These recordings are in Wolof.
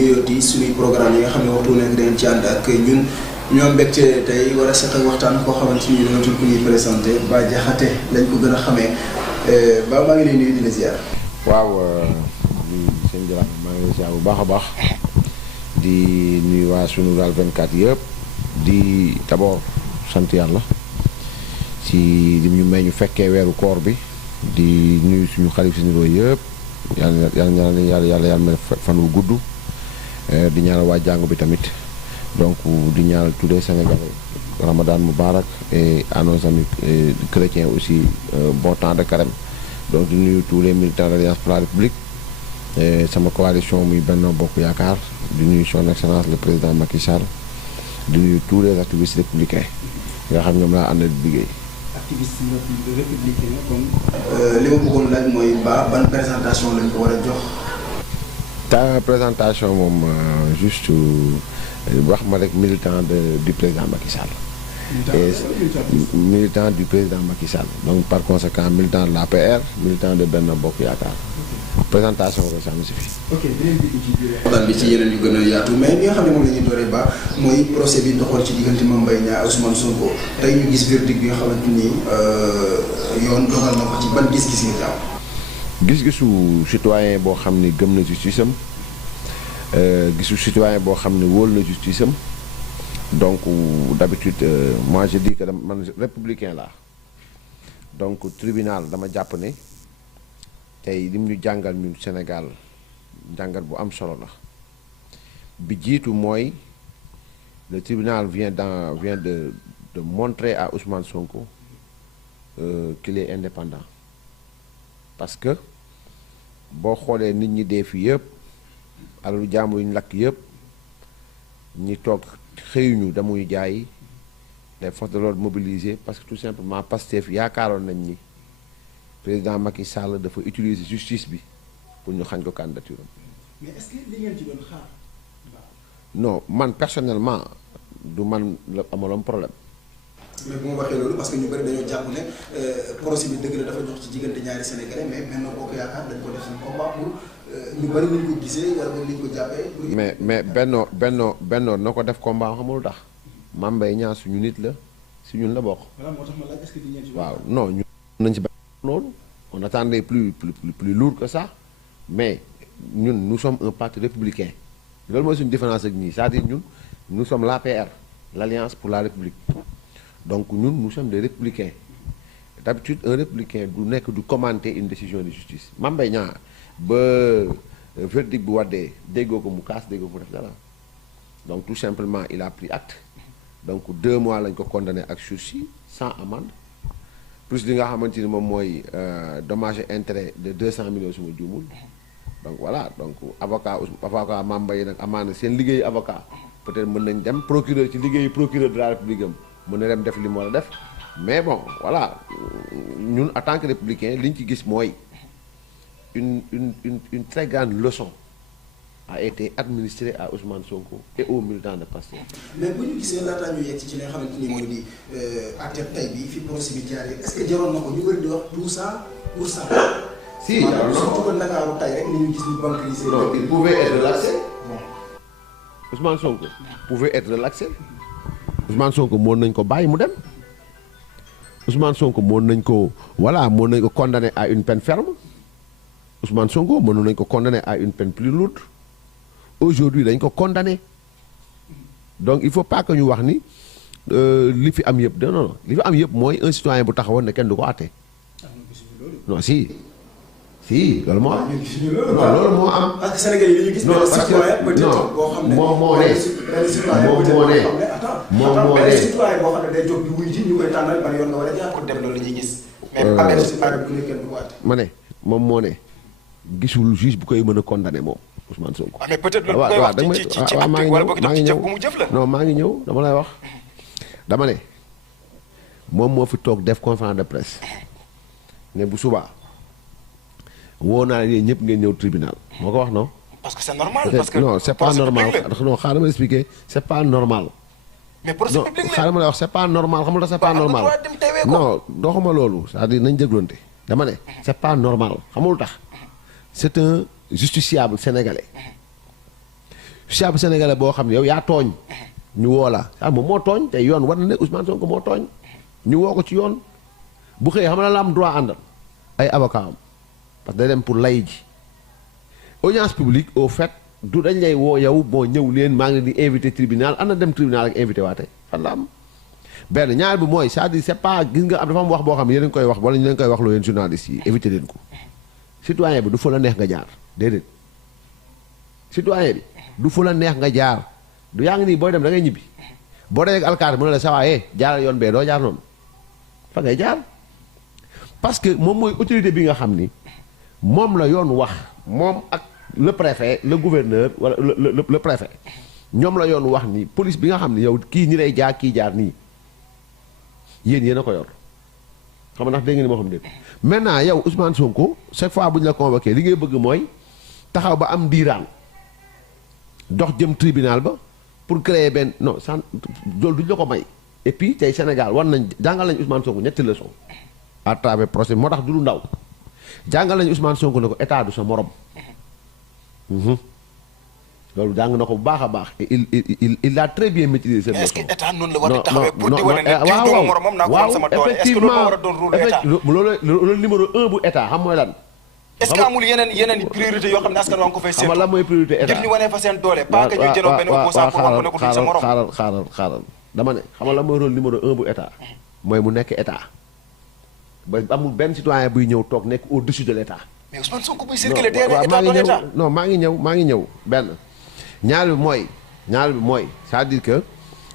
nuyooti suñuy programme yi nga xam ne waxtu nekk dañ ci ànd ak ñun ñoo mbégte tey war a seq ak waxtaan koo xamante ni doonatul ku ñuy présenté Bah Diakhaté lañ ko gën a xamee Bah maa ngi lay nuyu di la ziar. waaw di sëñ Dramé maa ngi lay ziar bu baax a baax di nuyu waa Sunugal 24 yëpp di d'abord sant yàlla ci li ñu may ñu fekkee weeru koor bi di nuyu suñu xalif généraux yëpp yàlla may fan wu gudd di ñaanal waa jàngu bi tamit donc di ñaanal tous les Sénégalais Ramadan Moubarak et à nos amis chrétiens aussi bon temps de carême donc di nuyu tous les militants de l'Alliance pour la République sama coalition muy Benno Bokk Yaakaar di nuyu son excellence le président Macky Sall di nuyu tous les activistes républicains nga xam ñoom laa ànd di liggéey. activiste républicain kon li ma bëggoon laaj mooy ban présentation lañ ko war a jox. ta présentation moom juste wax ma rek militant du président Macky Sall. Militant du président Macky Sall donc par conséquent militant de l'APR militant de Benno Bokk Yaakaar. présentation ko ça me suffit. ok dinañ dugg ci biir waxtaan bi ci yeneen yu gën a yaatu mais li nga xam ne moom la ñuy dooree ba mooy procès bi doxoon ci diggante Mame Mbaye Niang Ousmane Sonko tey ñu gis verdict bi nga xamante ni yoon dogal na ko ci ban gis-gis nga jaaw. gis-gisu citoyen boo xam ne gëm na justice am gisu citoyen boo xam ne wóolu na justice am donc d'habitude moi je dis que man républicain laa donc tribunal dama jàpp ne tey lim ñu jàngal ñun Sénégal jàngal bu am solo la bi jiitu mooy le tribunal vient de montrer à Ousmane Sonko qu'il est indépendant parce que boo xoolee nit ñi dee fii yëpp alalu jàmbur yu ñu lakk yëpp ñi toog xëyuñu damuy jaay les forces de l'ordre mobilisées parce que tout simplement Pastef yaakaaroon nañ ni président Macky Sall dafa utiliser justice bi pour ñu xañ ko candidature am. mais est-ce que li ngeen ci doon xaar. non man personnellement du man la amaloon problème. mais bu ma waxee loolu parce que ñu bëri dañoo jàpp ne procès bi dëgg la dafa jox ci diggante ñaari Sénégalais mais Benno Bokk Yaakaar dañ ko def seen combat pour ñu bëri ni ñu ko gisee wala ni ñu ko jàppee. mais Benno na ko def combat xamul tax Mame Mbaye Niang suñu nit la si ñun la bokk. voilà moo tax ma laaj est-ce que di ngeen ci. waaw non ñu nañ ci loolu on attendait plus lourd que ça mais ñun nous sommes un parti républicain loolu mooy suñu différence ak ñii c'est-à-dire ñun nous sommes l'APR l'Alliance pour la République donc ñun nous sommes des républicains d'habitude un républicain du nekk du commenter une décision de justice Mame Mbaye Niang ba verdict bu waddee déggoo ko mu kaas déggoo ko mu def dara donc tout simplement il a pris acte donc 2 mois lañ ko condamné ak sursis sans amende plus li nga xamante ni moom mooy dommage et intérêt de 200 millions suma juumul donc voilà donc avocat Mame Mbaye nag amaana seen liggéeyu avocat peut-être mën nañ dem procureur ci liggéeyu procureur de la République am mën na dem def li mu war a def mais bon voilà ñun en tant que républicain li ñu ci gis mooy une très grande leçon a été administrée à Ousmane Sonko et aux militants de Pastef. mais bu ñu gisee laataa ñu yegg ci li nga xamante ni mooy di àtte tey bi fi procès bi jaaree est-ce que jaroon na ko ñu bëri di wax tout ça pour ça. si jaroon na ko surtout que Ndakaaru tey rek ni ñu gis ni banque yi. non il pouvait être relaxé. Ousmane Sonko pouvait être relaxé. Ousmane Sonko mën nañ ko bàyyi mu dem. Ousmane Sonko mën nañ ko mën nañ ko condamné à une peine ferme. Ousmane Sonko mënoon nañ ko condamné à une peine plus lourde. Aujourd'hui dañ ko condamné donc il faut pas que ñu wax ni li fi am yëpp non li fi am yëpp mooy un citoyen bu taxawoon ne kenn du ko àtte. non si loolu moo am. non loolu moo am. parce que Sénégal yi ñu gis. non parce que non moom moo ne. citoyen boo xam ne day jóg di wuy ji ñu koy tànnal ban yoon nga war a jaar pour dem loolu la ñuy gis. mais pas benn citoyen bu ne kenn du ko àtte. ma ne moom moo ne gisul juge bu koy mën a condamné moom. Ousmane Sonko. mais peut-être loolu koy wax ci acte wala boog ci jëf bu mu jëf la. non maa ngi ñëw dama lay wax dama ne moom moo fi toog def conférence de presse ne bu subaa woo naa leen ñëpp ngeen ñëw tribunal moo ko wax non. parce que c'est normal parce que non c'est pas normal non xaaral ma expliquer c'est pas normal. mais procès public la xaaral ma lay wax c'est pas normal xam nga c'est pas normal non doxuma loolu c'est-à-dire nañ dégloonte dama ne c'est pas normal xamul tax c'est un justiciable sénégalais justiciable sénégalais boo xam ne yow yaa tooñ. ñu woo la moom moo tooñ te yoon war na ne Ousmane Sonko moo tooñ ñu woo ko ci yoon bu xëyee xam na la am droit àndal ay avocat am parce que day dem pour lay ji audience publique au fait du dañ lay woo yow boo ñëw leen maa ngi di invité tribunal ana dem tribunal ak invité waate fan la am benn ñaar bi mooy c'est-à-dire c'est pas gis nga am dafa am wax boo xam ne yéen a ngi koy wax wala ñu leen koy wax loo yéen journalistes yi éviter leen ko citoyen bi du fa la neex nga jaar déedéet citoyen bi du fa la neex nga jaar du yaa ngi nii booy dem da ngay ñibbi boo dee ak alkaati mu ne la sawaayee jaaral yoon bee doo jaar noonu fa ngay jaar parce que moom mooy autorité bi nga xam ni moom la yoon wax moom ak le préfet le gouverneur wala le préfet ñoom la yoon wax ni police bi nga xam ni yow kii ñi lay jaar kii jaar nii yéen a ko yor xam nga ndax dégg ngeen moo xam ne maintenant yow Ousmane Sonko chaque fois bu ñu la convoqué li ngay bëgg mooy taxaw ba am diiraan dox jëm tribunal ba pour créer benn non sans loolu duñ la ko may et puis tey Sénégal war nañ jàngal nañ Ousmane Sonko ñetti leçon à travers procès moo tax du lu ndaw jàngal nañ Ousmane Sonko ne ko état du sa morom loolu jàng na ko bu baax a baax il a très bien maîtrisé cette leçon. est-ce que état noonu la war a taxawee pour di wane ne kii doomu moromam naa ko wan sama doole est-ce que loolu moo war a doon rôle état loolu numéro 1 bu état xam mooy lan. est-ce que amul yeneen priorité yoo xam ne askan waa ngi ko fay seetu. xam nga lan mooy priorité état ngir ñu wane fa seen doole. pas que ñu jëloo benn opposant pour wan ko ne ko duñ sa morom. xaaral dama ne xam nga lan mooy rôle numéro 1 bu état mooy mu nekk état ba amul benn citoyen buy ñëw toog nekk au-dessus de l'état. mais Ousmane Sonko buy circuler dee état doon état. non maa ngi ñëw benn ñaar bi mooy c'est-à-dire que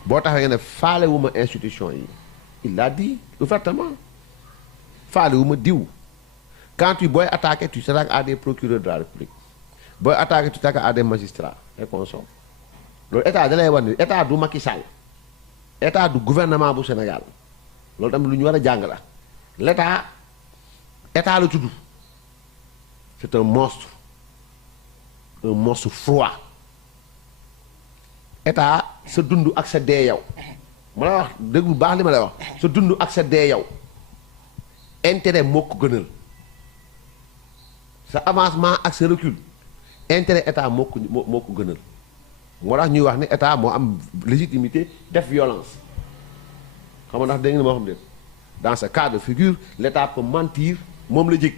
boo taxee nga ne faale wu ma institution yi il l'a dit ouvertement faale wu ma diw quand tu booy attaqué tu t'attaques à des procureurs de la République booy attaqué tu t'attaques à des magistrats et consorts loolu état da lay wan ni état du Macky Sall état du gouvernement bu Sénégal loolu tamit lu ñu war a jàng la l'état état la tudd c'est un monstre froid état sa dund ak sa dee yow ma la wax dégg bu baax li ma lay wax sa dund ak sa dee yow intérêt moo ko gënal sa avancement ak sa recul intérêt état moo ko gënal moo tax ñuy wax ni état moo am légitimité def violence xam nga ndax dégg nga moo xam ne dans ce cas de figure l'état peut mentir moom la jig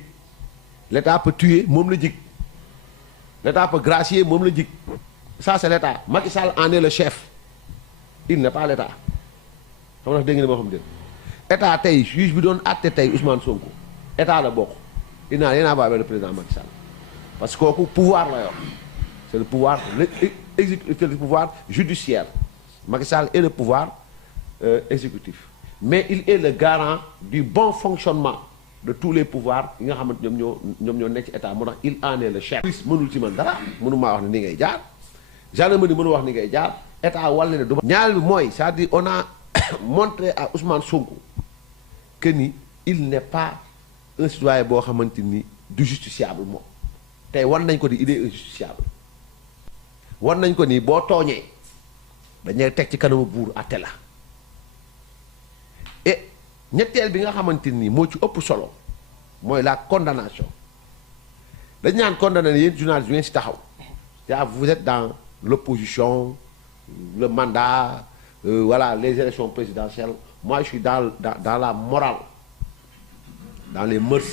l'état peut tuer moom la jig l'état peut gracier moom la jig ça c'est l'état Macky Sall en est le chef il n'est pas l'état xam nga dégg nga moo xam ne état tey juge bi doon àtte tey Ousmane Sonko état la bokk il n'a rien à voir avec le président Macky Sall parce que kooku pouvoir la yor c'est le pouvoir exécutif, le pouvoir judiciaire Macky Sall est le pouvoir exécutif mais il est le garant du bon fonctionnement de tous les pouvoirs yi nga xamante ñoom ñoo nekk ci état moo tax il en est le chef. police mënul ci man dara mënu maa wax ne ni ngay jaar gendarmerie mënu wax ni ngay jaar état wàll ne du ma. ñaar bi mooy c'est-à-dire on a montré à Ousmane Sonko que ni il n'est pas un citoyen boo xamante ni du justiciable moom tey war nañ ko ni il est injusticiable war nañ ko ni boo tooñee dañuy teg ci kanamu buur àtte la et ñetteel bi nga xamante ni moo ci ëpp solo mooy la condamnation dañ naan condamné yéen journalistes yu ngeen ci taxaw yaa vous êtes dans l'opposition le mandat voilà les élections présidentielles moi je suis dans la morale dans les mœurs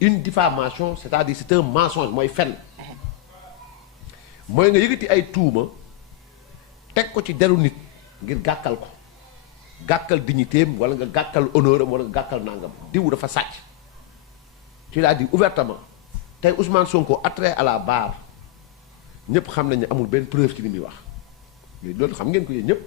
une diffamation c'est-à-dire c'est un mensonge mooy fen mooy nga yëgati ay tuuma teg ko ci deru nit ngir gàkkal ko gàkkal dignitéem wala nga gàkkal honneur am wala nga gàkkal nangam diw dafa sàcc tu l'as dit ouvertement tey Ousmane Sonko attrait à la barre ñëpp xam nañ ne amul benn preuve ci li muy wax loolu xam ngeen ko yéen ñëpp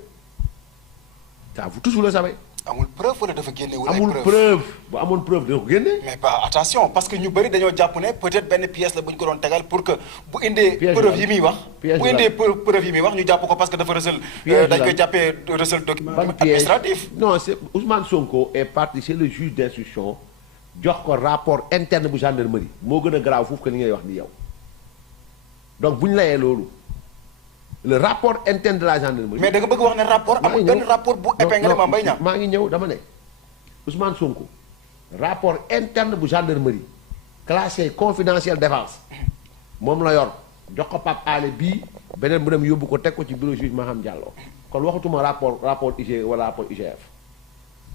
ça vous tous vous le savez. amul preuve wala dafa génne wala amul preuve bu amoon preuve dina ko génne. mais pas attention parce que ñu bëri dañoo jàpp ne peut-être benn pièce la bu ñu ko doon tegal pour que bu indee preuve yi muy wax bu indee preuve yi muy wax ñu jàpp ko parce que dafa recel dañ koy jàppee recel document administratif. non c'est Ousmane Sonko est parti chez le juge d'instruction jox ko rapport interne bu gendarmerie moo gën a garaaw foofu que li ngay wax ni yow donc bu ñu layee loolu le rapport interne de la gendarmerie. mais da nga bëgg wax ne rapport amul benn rapport bu épinglé Mame Mbaye Niang. maa ngi ñëw dama ne Ousmane Sonko rapport interne bu gendarmerie classé confidentiel défense moom la yor jox ko Pape Alé bii beneen bu dem yóbbu ko teg ko ci bureau juge Maham Diallo kon waxatuma rapport IGE wala rapport IGF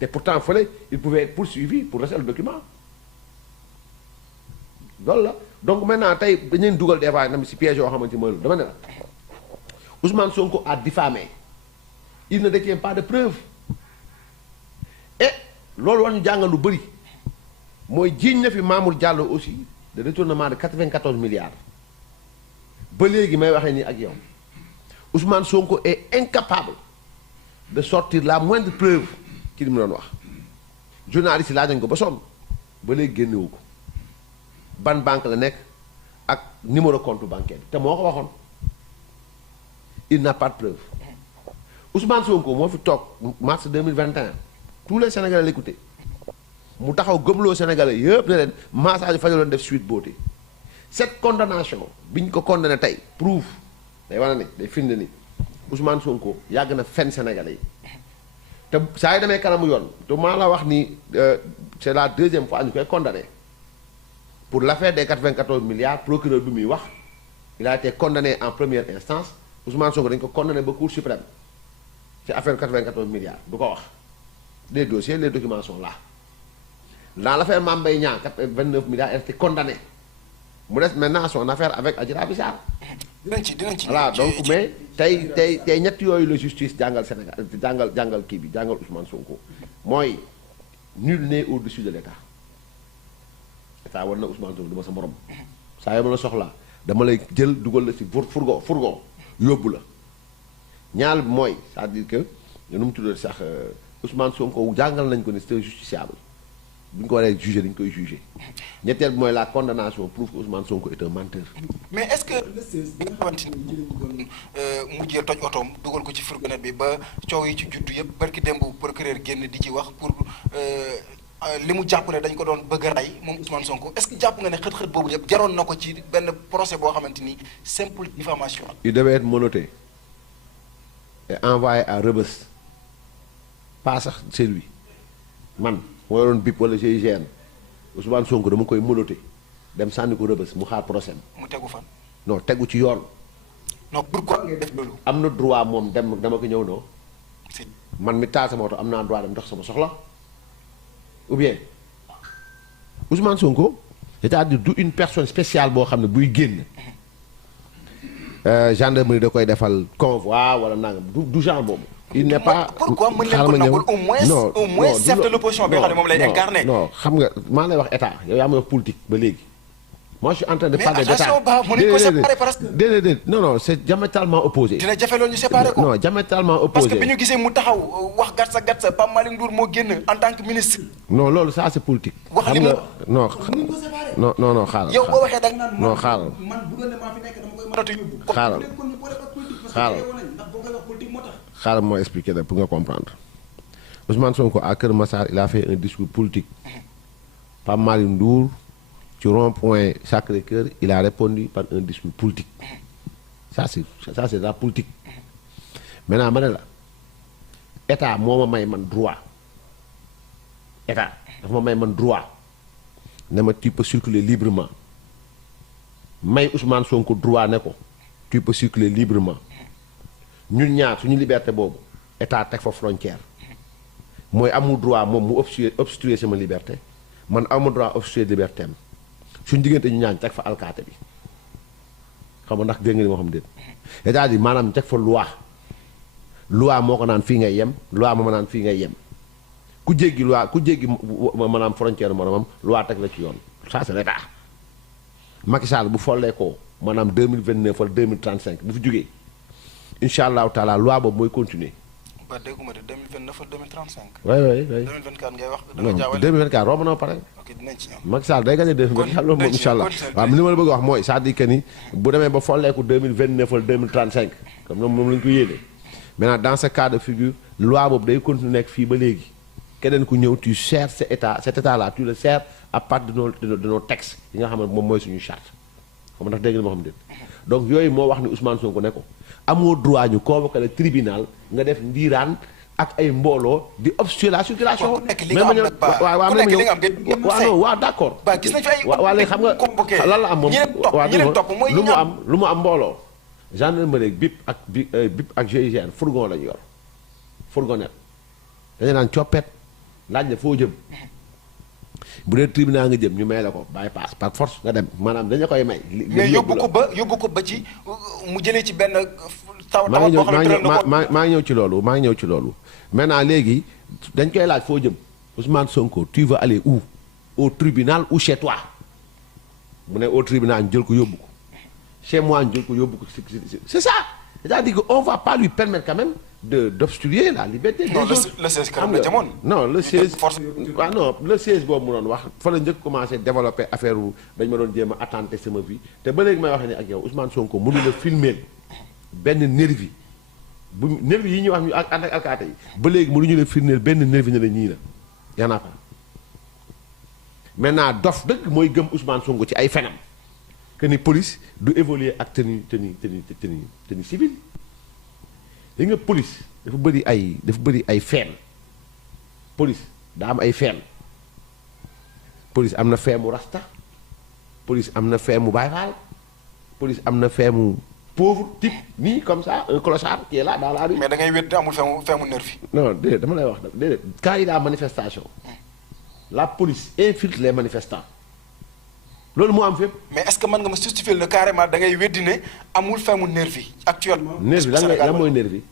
te pourtant fële il pouvait être poursuivi pour recevoir le document loolu la donc maintenant tey dañu leen dugal des fois nam si piège yoo xamante ni dama ne la Ousmane Sonko a diffamé il ne détient pas de preuve et loolu war ñu jàngal lu bëri mooy jiiñ na fi Mamour Diallo aussi de détournement de 94 milliards ba léegi may waxee nii ak yow Ousmane Sonko est incapable de sortir la moindre preuve ci li mu doon wax journaliste yi laaj nañu ko ba sonn ba léegi génnewu ko ban banque la nekk ak numéro compte bancaire bi te moo ko waxoon il n'a pas de preuve Ousmane Sonko moo fi toog mars 2021 tous les Sénégalais l'écoutaient mu taxaw gëmloo Sénégalais yëpp ne leen massage fa doon def Sweet Beauté cette condamnation bi ñu ko condamné tey prouve day wane ni day firnde ni Ousmane Sonko yàgg na fen Sénégalais yi te saa yi demee kanamu yoon te maa la wax ni c'est la deuxième fois ñu koy condamné pour l'affaire des 94 milliards procureur bi muy wax il a été condamné en première instance Ousmane Sonko dañu ko condamné ba Cour suprême ci affaire 94 milliards du ko wax les dossiers les documents sont là dans l'affaire Mame Mbaye Niang 29 milliards elle était condamnée mu des maintenant son affaire avec Adji Raby Sarr. dinañ ci voilà donc mais tey ñett yooyu la justice jàngal Sénégal jàngal kii bi jàngal Ousmane Sonko mooy nul n'est au-dessus de l'État état war na Ousmane Sonko dama sa morom saa yoo ma la soxlaa dama lay jël dugal la si fourgon yóbbu la ñaar bi mooy c'est-à-dire que nu mu tuddee sax Ousmane Sonko jàngal nañ ko ni c'est justiciable bu ñu ko waree juger dañu koy juger ñetteel bi mooy la condamnation prouve que Ousmane Sonko est un menteur. mais est-ce que bi nga xamante ni mujjee toj otoom dugal ko ci fourgonnette bi ba coow yi ci juddu yëpp barki démb procureur génn di ci wax pour li mu jàpp ne dañ ko doon bëgg a rey moom Ousmane Sonko est-ce que jàpp nga ne xët-xët boobu yëpp jaroon na ko ci benn procès boo xamante ni simple diffamation. il devait être menotté et envoyé à Rebeuss pas sax c'est lui man. moo yoroon BIP wala GIGN Ousmane Sonko dama koy menotté dem sànni ko Rebeuss mu xaar procès mu tegu fan. non tegu ci yoon. non pourquoi ngay def loolu. am na droit moom dem dama ko ñëw noo. si man mi taal sama oto am naa droit dem dox sama soxla ou bien Ousmane Sonko c'est-à-dire du une personne spéciale boo xam ne buy génn gendarmerie da koy defal convoi wala nangam du genre boobu. il n'est pas pourquoi mën leen ko nangul au moins chef de l'opposition bi nga xam ne moom lay incarné. non xam nga maa lay wax état yow yaa ma wax politique ba léegi. moi je suis en train de parler d'état. mais attention ba mënuñ ko séparer parce que. déedéet non c'est diamétralement opposé. dina jafe loolu ñu séparer ko. non diamétralement opposé. parce que bi ñu gisee mu taxaw wax gatsa Pape Malick Ndour moo génn en tant que ministre. non loolu ça c'est politique. wax li mu non non xaaral. yow boo waxee da nga naan non xaaral. man bu doon ne maa fi nekk dama koy mënatu yóbbu. xaaral xaaral. ndax boo koy wax politique moo tax. xaaral moo expliquer la pour nga comprendre Ousmane Sonko à Keur Massar il a fait un discours politique Pape Malick Ndour ci rond-point Sacré-Cœur il a répondu par un discours politique ça c'est la politique maintenant ma ne la état moo ma may man droit état dafa ma may man droit ne ma tu peux circuler librement may Ousmane Sonko droit ne ko tu peux circuler librement ñun ñaar suñu liberté boobu état teg fa frontière mooy amul droit moom mu obstruer sama liberté man amul droit obstruer liberté am suñu diggante ñu ñaan teg fa alkaate bi xam nga ndax dégg nga ni moo xam déet c'est-à-dire maanaam teg fa loi moo ko naan fii ngay yem loi moo ma naan fii ngay yem ku jéggi maanaam frontière moromam loi teg la ci yoon ça c'est l'état Macky Sall bu follee ko maanaam 2029 wala 2035 bu fi jógee incha allahu taala loi boobu mooy continuer. ba dégguma de 2029 wala 2035. oui. 2024 ngay wax. da nga jaawale 2024 romb na pare. ok dinañ ci ñëw. Macky Sall day gagné 2024 loolu moom incha allah waaw li ma la bëgg a wax mooy c'est-à-dire que ni bu demee ba folleeku 2029 wala 2035 comme moom la ñu ko yéene maintenant dans ce cas de figure loi boobu day continuer nekk fii ba léegi keneen ku ñëw tu sers cet état là tu le sers à partir de nos textes yi nga xam ne moom mooy suñu charte xam ndax dégg nga moo xam ne donc yooyu moo wax ni Ousmane Sonko ne ko amoo droit ñu convoquer le tribunal nga def ndiiraan ak ay mbooloo di obstruer la circulation. waaw d'accord. gis nañ fi ay waaw léegi xam nga lan la am moom. lu mu am mbooloo. gendarmerie BIP ak GIGN fourgon lañu yor fourgonnette dañu naan coppet laaj la foo jëm bu dee tribunal nga jëm ñu may la ko bàyyi passe par force nga dem maanaam dañu koy may. mais yóbbu ko ba ci mu jëlee ci benn taw maa ngi ñëw ci loolu maintenant léegi dañ koy laaj foo jëm Ousmane Sonko tu veux aller où au tribunal ou chez toi mu ne au tribunal ñu jël ko yóbbu ko chez moi ñu jël ko yóbbu ko c'est ça c'est-à-dire que on va pas lui permettre quand même d'obstruer la liberté des autres. le 16 kanam la jamono. non le 16 waaw non le 16 boobu mu doon wax fa la njëkk commencé développer affaire wu dañ ma doon jéem a attenter sama vie te ba léegi may wax ne ak yow Ousmane Sonko mënu la filmer benn nervi bu nervi yi ñuy wax ñu ànd ak alkaate yi ba léegi mënuñu la filmer benn nervi ne la ñii la y en a pas maintenant dof dëgg mooy gëm Ousmane Sonko ci ay fenam que ni police du évoluer ak tenue civile li nga police dafa bëri ay feem police daa am ay feem police am na feemu rasta police am na feemu Baay Faal police am na feemu pauvre type nii comme ça un clochard qui est là dans la rue. mais da ngay wét amul feemu nervi. non déedéet dama lay wax déedéet quand il y a manifestation la police infiltre les manifestants loolu moo am fépp. mais est-ce que mën nga ma justifier le carrément da ngay weddi ne amul feemu nervi actuellement. nervi lan mooy nervi.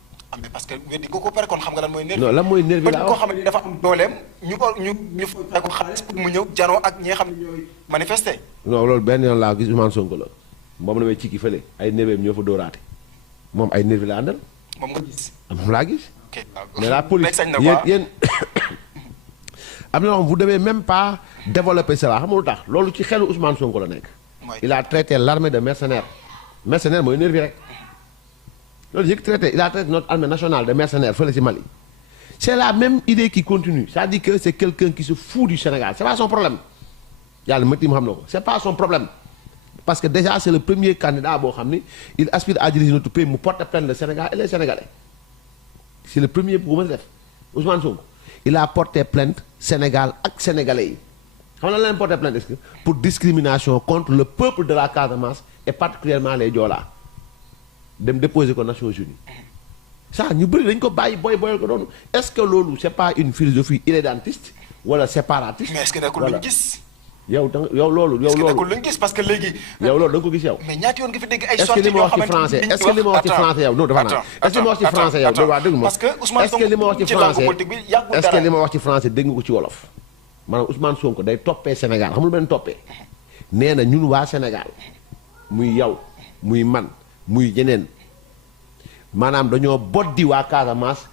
mais parce que weddi ko pare kon xam nga lan mooy nervi. non lan mooy nervi laa wax koo xam ne dafa am dooleem ñu fay ko xaalis pour mu ñëw janoo ak ñi nga xam ne ñooy manifester. non loolu benn yoon laa gis Ousmane Sonko la moom la may ci ki fële ay nerveem ñoo fa dóoraate moom ay nervi la àndal. moom nga gis. moom laa gis. ok mais la police yéen am na vous devez même pas développer cela xam nga lu tax loolu ci xelu Ousmane Sonko la nekk. il a traité l'armée de mercenaires. mercenaires mooy nervi rek loolu yëg traité il a traité notre armée nationale de mercenaires fële ci Mali. c'est la même idée qui continue c'est-à-dire que c'est quelqu'un qui se fout du Sénégal c'est pas son problème yàlla métti mu xam na ko c'est pas son problème parce que déjà c'est le premier candidat boo xam ni il aspire à diriger notre pays mu porte plainte le Sénégal et les Sénégalais c'est le premier bu ma def Ousmane Sonko il a porté plainte Sénégal ak sénégalais yi xam na leen porté plainte est-ce que pour discrimination contre le peuple de la Casamance et particulièrement les Joola dem déposer ko Nations Unies ça ñu bëri dañ ko bàyyi boyal ko doonu est-ce que loolu c'est pas une philosophie irrédentiste wala séparatiste. mais est-ce que nekkul luñ gis. yow loolu est-ce que nekkul luñ gis parce que léegi. yow loolu da nga ko gis yow. mais ñaati yoon nga fi dégg ay sorties yoo xamante ni est-ce que li ma wax ci français yow non dafa naan est-ce que li ma wax ci français yow waa dégg ma parce que Ousmane est-ce que li ma wax ci ci français politique bi yàggul est-ce que dara. li ma wax ci français dégg nga ko ci wolof maanaam Ousmane Sonko day toppee Sénégal xamul benn toppee nee na ñun waa Sénégal muy yow muy man muy yeneen maanaam dañoo boddi waa Casamance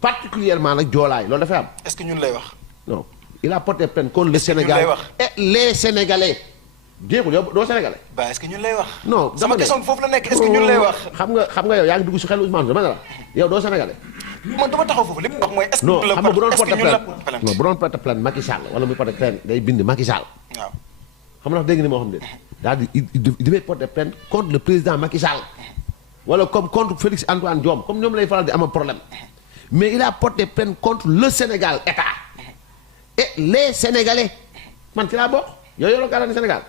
particulièrement nag joolaay loolu dafay am. est-ce que ñun lay wax. non il a porté plainte contre le Sénégal et les Sénégalais. jéegul yow doo Sénégalais. ba est-ce que ñun lay wax. non sama question foofu la nekk est-ce que ñun lay wax. xam nga yow yaa ngi dugg si xel Ousmane dama ne la yow doo Sénégalais. man dama taxaw foofu li mu wax mooy. est-ce que non ñun la xam nga bu doon porté est-ce que ñun la plainte plainte. non bu doon porté plainte Macky Sall wala muy porté plainte day bind Macky Sall. waaw. xam nga dégg ni moo xam ne daal di il devait porter plainte contre le président Macky Sall wala comme contre Félix Antoine Diome comme ñoom lay faral di am problème mais il a porté plainte contre le Sénégal État et les Sénégalais man ci laa bokk yow yoroo garanti Sénégal.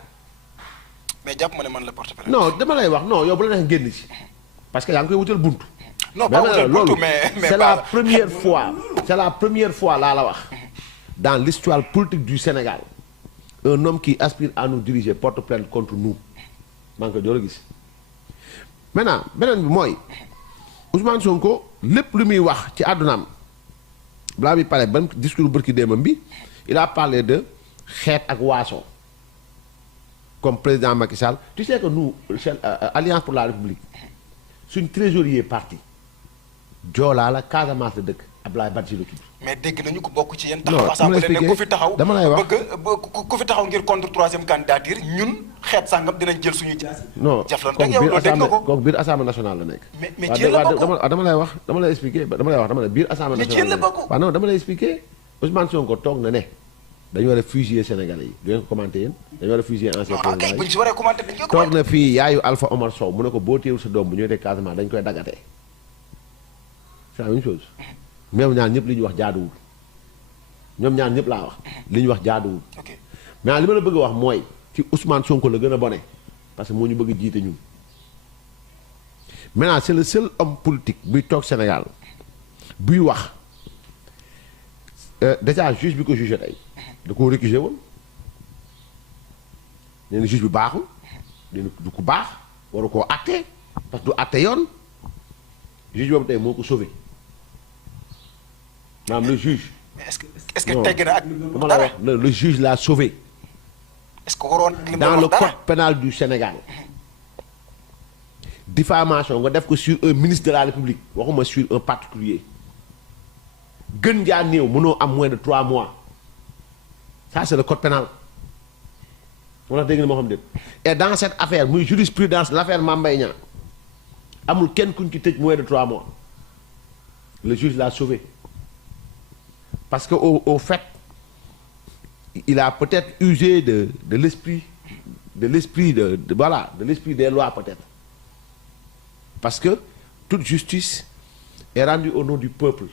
mais jàpp ma ne man la porte plainte. non dama lay wax non yow bu la neex génn ci parce que yaa ngi koy wutal buntu. non pas wutal buntu mais c'est la première fois laa la wax dans l'histoire politique du Sénégal un homme qui aspire à nous diriger porte plainte contre nous maa ngi koy door a gis. maintenant beneen bi mooy Ousmane Sonko lépp lu muy wax ci àddunaam balaa muy pare ban discours bërki démbam bi il a parlé de xeet ak waaso comme président Macky Sall tu sais que nous Alliance pour la République suñ trésorier parti Joola la Casamance la dëkk Abdoulaye Badji la tudd. mais dégg nañu ko bokk ci yéen. non taxaw assemblée ne ku fi taxaw dama lay wax ku fi taxaw ngir contre troisième candidature ñun xeet sàngam dinañ jël suñu jaas. non jaflante ak yow loolu dégg nga ko kooku biir assemblée nationale la nekk. mais ci yéen la bokk dama lay wax dama lay expliquer dama lay wax dama ne biir assemblée mais ci yéen la nationale bokk. waaw non dama lay expliquer Ousmane Sonko toog na ne dañu war a fusiller Sénégalais yi du ngeen ko commenté yéen dañu war a fusiller ancien non président buñ yi ci waree commenté dañ koy toog commenté. na fii yaayu Alpha Omar Sow mu ne ko boo téewul sa doom bu ñëwee te Casamance dañ koy daggatee c'est la même chose même ñaar ñëpp li ñuy wax jaaduwul ñoom ñaar ñëpp laa wax li ñuy wax jaaduwul. mais li ma la bëgg a wax mooy ci Ousmane Sonko la gën a bone parce que moo ñu bëgg a jiite ñun. maintenant c'est le seul homme politique buy toog Sénégal buy wax déjà juge bi ko jugé tey da koo récusé woon nee na juge bi baaxul nee na du ko baax waru koo àtte parce que du àtte yoon juge boobu tey moo ko sauvé maanaam le juge. est-ce que tegg na ak dama la wax le juge l'a sauvé. est-ce que waroon dans le code pénal du Sénégal. diffamation nga def ko sur un ministre de la République waxuma sur un particulier gën jaa néew mënoo am moins de 3 mois ça c'est le code pénal moo tax dégg nga moo xam ne et dans cette affaire muy jurisprudence l'affaire Mame Mbaye Niang amul kenn kuñ ci tëj moins de 3 mois le juge l'a sauvé parce que au fait il a peut-être usé de l'esprit voilà de l'esprit des lois peut-être. Parce que toute justice est rendue au nom du peuple.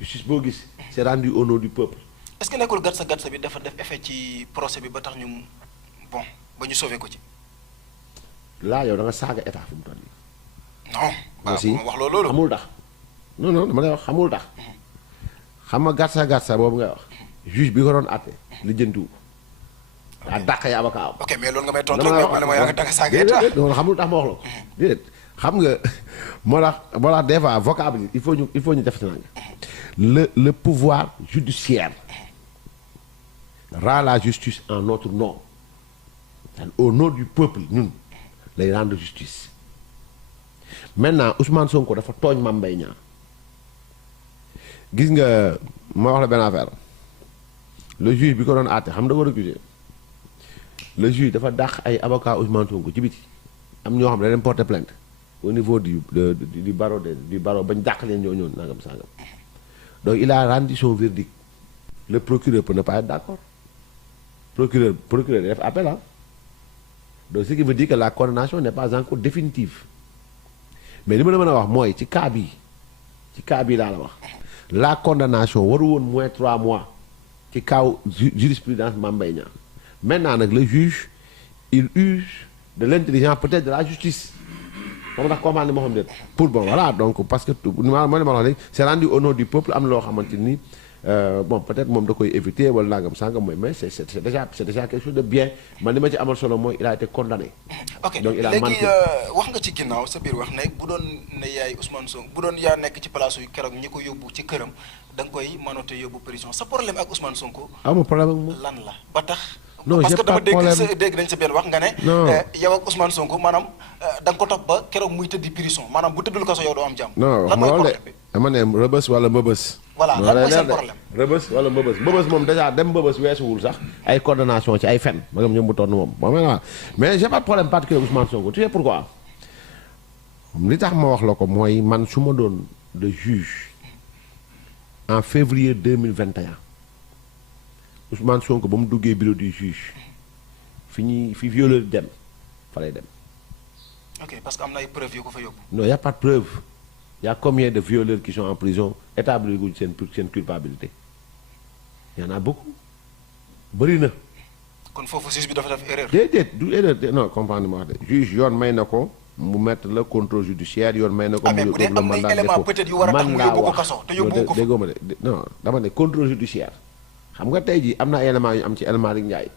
Justice boo gis c'est rendu au nom du peuple. est-ce que nekkul gatsa bi dafa def effet ci procès bi ba tax ñu bon ba ñu sauver ko ci. là yow da nga saaga état fi mu toll nii. non. aussi wax loolu. xamul tax non dama lay wax xamul tax. xam nga gatsa boobu ngay wax. juge bi ko doon àtte lijjantiwu daa dàq ya avocat am. ok mais loolu nga may tontu rek mais man yaa ngi saaga état. loolu xamul tax ma wax la ko. déedéet xam nga moo tax des fois vocable il faut ñu def ci le pouvoir judiciaire rend la justice en notre nom au nom du peuple ñun lay rendre justice. maintenant Ousmane Sonko dafa tooñ Mame Mbaye Niang gis nga ma wax la benn affaire le juge bi ko doon àtte xam da ko récusé le juge dafa dàq ay avocat Ousmane Sonko ci biti am ñoo xam ne dañ porter plainte au niveau du barreau bañ dàq leen ñoo ñoon nangam sangam donc il a rendu son verdict le procureur peut ne pas être d'accord procureur def appel ah donc ce qui veut dire que la condamnation n'est pas encore définitive mais li ma la mën a wax mooy ci cas bii laa la wax la condamnation waru woon moins 3 mois ci kaw jurisprudence Mame Mbaye Niang maintenant nag le juge il use de l'intelligence peut-être de la justice moom tax comprendre moo xam ne pour bon voilà donc parce que ma wax léegi c'est rendu au nom du peuple am na loo xamante ni bon peut-être moom da koy éviter wala nangam sangam mooy mais c'est déjà quelque chose de bien man li ma ci amal solo mooy il a été condamné. ok donc il a léegi wax nga ci ginnaaw sa biir wax ne bu doon ne yaay Ousmane Sonko bu doon yaa nekk ci place yu keroog ñi ko yóbbu ci këram da nga koy mënatee yóbbu prison sa problème ak Ousmane Sonko. amul problème ak moom lan la ba tax. non parce que dama problème dégg nañ sa benn wax nga ne. yow ak Ousmane Sonko maanaam da nga ko topp ba keroog muy tëddi prison maanaam bu tëddul kaso yow doo am jàmm. non lan mooy problème bi dama ne rëbës wala mbëbës. voilà lan mooy seen problème. rëbës wala mbëbës moom déjà dem mbëbës weesuwul sax ay condamnation ci ay fen magam ñoom bu toll moom bon mais j'ai pas de problème particulier Ousmane Sonko tu sais pourquoi li tax ma wax la ko mooy man su ma doon le juge en février 2021 Ousmane Sonko ba mu duggee bureau du juge fi violeur dem fa lay dem. ok parce que am na ay preuves yu ko fa yóbbu. non y a pas de preuve y a combien de violeurs qui sont en prison établi guñ seen culpabilité y en a beaucoup bëri na. kon foofu juge bi dafa def erreur. déedéet du erreur non comprendre ma wax de juge yoon may na ko mu mettre le contrôle judiciaire yoon may na ko. mu yóbbu le mandat de dépôt peut-être yu war a tax mu yóbbu ko kaso te yóbbu ko fa déggoo ma de non dama ne contrôle judiciaire xam nga tey jii am na ay éléments yu am ci El Malick Ndiaye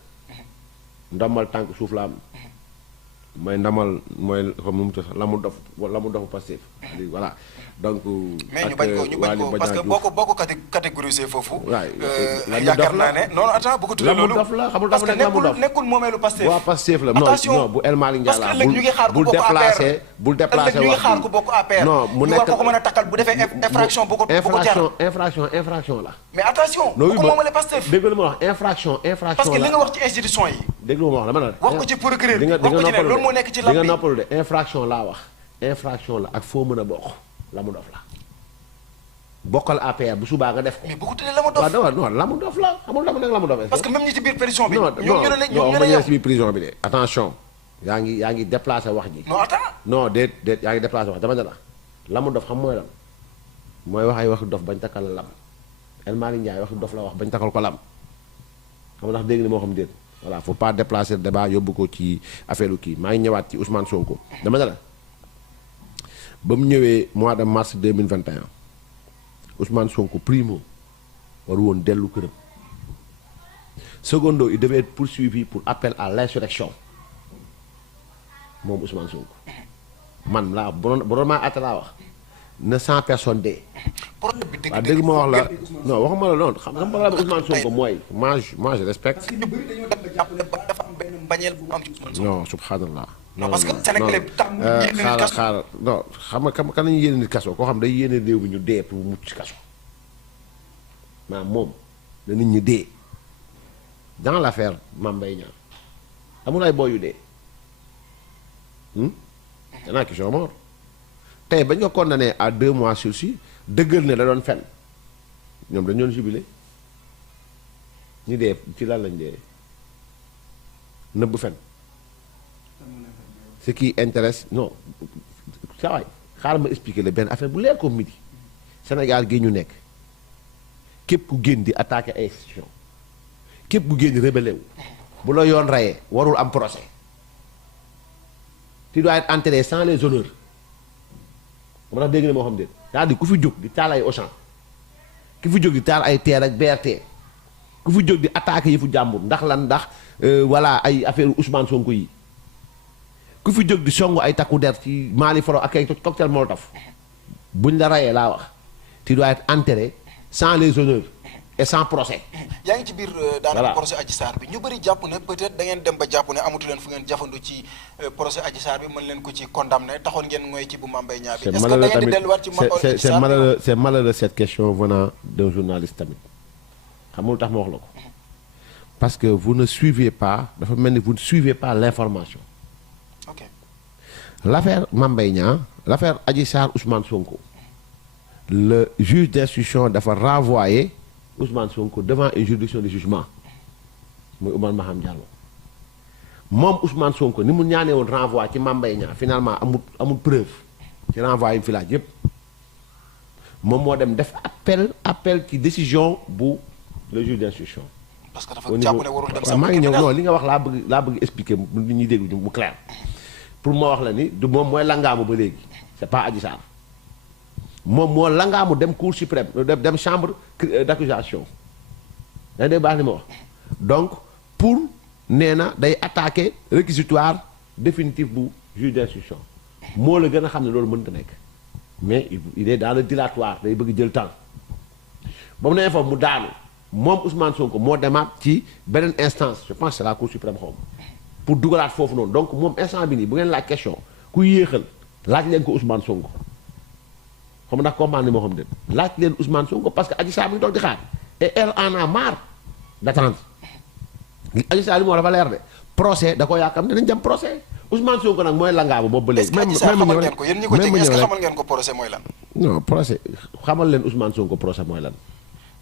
ndombal tànk suuf la am mooy ndamal mooy xam nu mu tudd la mu dof Pastef voilà donc. mais ñu bañ ko parce que boo ko catégorisé foofu. yaakaar naa ne non attends bu ko tuddee loolu. parce que nekkul moomeelu Pastef. waaw Pastef la non bu El Malick Ndiaye la bul déplacé bul déplacé ñu ngi xaar ku bokk APR. non mu nekk ñu war ko mën a takkal bu defee infraction bu ko jar. infraction la. mais attention bu ko moomeelu Pastef. dégg nga ma wax infraction la parce que li nga wax ci institution yi. dégg nga ma wax dama ne wax ko ci procureur bi wax ko ci ne loolu moo nekk ci di nga noppalu de infraction laa wax infraction la ak foo mën a bokk la mu dof la bokkal APR bu subaa nga def ko. mais bu ko tuddee la mu dof. waaw non la mu dof la xamul dama nekk la mu dof. parce que même ñi ci biir prison bi. non ñoom ñu ne ci biir prison bi de attention yaa ngi déplacé wax ji. non attends. non déet yaa ngi déplacé wax dama ne la mu dof xam mooy lan mooy wax ay waxu dof bañ takkal lam El Malick Ndiaye waxu dof la wax bañ takkal ko lam xam ndax dégg ni moo xam déet voilà faut pas déplacer le débat yóbbu ko ci affaire kii maa ngi ñëwaat ci Ousmane Sonko dama ne la ba mu ñëwee mois de mars 2021 Ousmane Sonko primo waru woon dellu këram secondo il devait être poursuivi pour appel à l'insurrection moom Ousmane Sonko man laa bu doon maa àtte laa wax na 100 personnes dee. problème bi waaw dégg ma wax la non waxuma la noonu xam nga problème Ousmane Sonko mooy moi je respecte. parce que ñu bëri dañoo dem ba jàpp ne dafa am benn mbañeel bu am ci Ousmane Sonko. non subhanallah. non parce que Sénégalais bi tax mu yéene nit kaso xaaral non xam nga kan lañu yéene nit kaso koo xam day yéene réew mi ñu dee pour mucc ci kaso maanaam moom la nit ñi dee dans l'affaire Mame Mbaye Niang amul ay booy yu dee danaa qui sont morts tey bañ ko condamné à 2 mois sursis dëggal ne da doon fen ñoom dañu doon jubilé ñi dee ci lan lañ dee nëbb fen ce qui intéresse non saa waay xaaral ma expliquer la benn affaire bu leer ko midi Sénégal gi ñu nekk képp ku génn di attaquer ay institution képp ku génn rébellé wu bu la yoon rayee warul am procès tu dois être enterré sans les honneurs moo tax dégg na moo xam ne c'est-à-dire ku fi jóg di taal ay Auchan ku fi jóg di taal ay TER ak BRT ku fi jóg di attaquer yëfu jàmbur ndax lan ndax voilà ay affaire Ousmane Sonko yi ku fi jóg di songu ay takku der ci Mali foro ak ay cocktail Molotov buñ la rayee laa wax tu dois être enterré sans les honneurs et sans procès. yaa ngi ci biir daanaka procès Adji Sarr bi ñu bëri jàpp ne peut-être da ngeen dem ba jàpp ne amatu leen fu ngeen jafandu ci procès Adji Sarr bi mën leen ko ci condamné taxoon ngeen mooy ci bu Mame Mbaye Niang bi. est-ce que da ngeen di delluwaat ci c'est malheureux cette question venant d'un journaliste tamit xam nga lu tax ma wax la ko parce que vous ne suivez pas dafa mel ni vous ne suivez pas l'information. ok l'affaire Mame Mbaye Niang l'affaire Adji Sarr Ousmane Sonko le juge d'instruction dafa renvoyer Ousmane Sonko devant une juridiction de jugement muy Oumar Maham Diallo moom Ousmane Sonko ni mu ñaanee woon renvoi ci Mame Mbaye Niang finalement amul preuve ci renvoi yi mu fi laaj yépp moom moo dem def appel ci décision bu le juge d'instruction. parce que dafa jàpp ne warul dem maa ngi ñëw non li nga wax laa bëgg expliquer nit ñi dégg mu clair pour moo wax la ni du moom mooy langaamu ba léegi c'est pas Adji Sarr moom moo langaamu dem cour suprême dem chambre d'accusation da dee baax ni ma wax donc pour nee na day attaquer réquisitoire définitif bu juge d'instruction moo la gën a xam ne loolu mënta nekk mais il est dans le dilatoire day bëgg jël temps ba mu nee foofu mu daanu moom Ousmane Sonko moo demaat ci beneen instance je pense c'est la cour suprême xaw ma pour dugalaat foofu noonu donc moom instant bi nii bu ngeen laaj question ku yéexal laaj leen ko Ousmane Sonko xam ndax comprendre ni moo xam ne laaj leen Ousmane Sonko parce que Adji Sarr mi ngi toog di xaar et elle en a marre d'attendre Adji Sarr li moo dafa leer de procès da ko yaakaar ne dañ jëm procès Ousmane Sonko nag mooy langaabu boobu ba léegi. même xamal ngeen ko yéen ñi ko jege est-ce que xamal ngeen ko procès mooy lan. non procès xamal leen Ousmane Sonko procès mooy lan.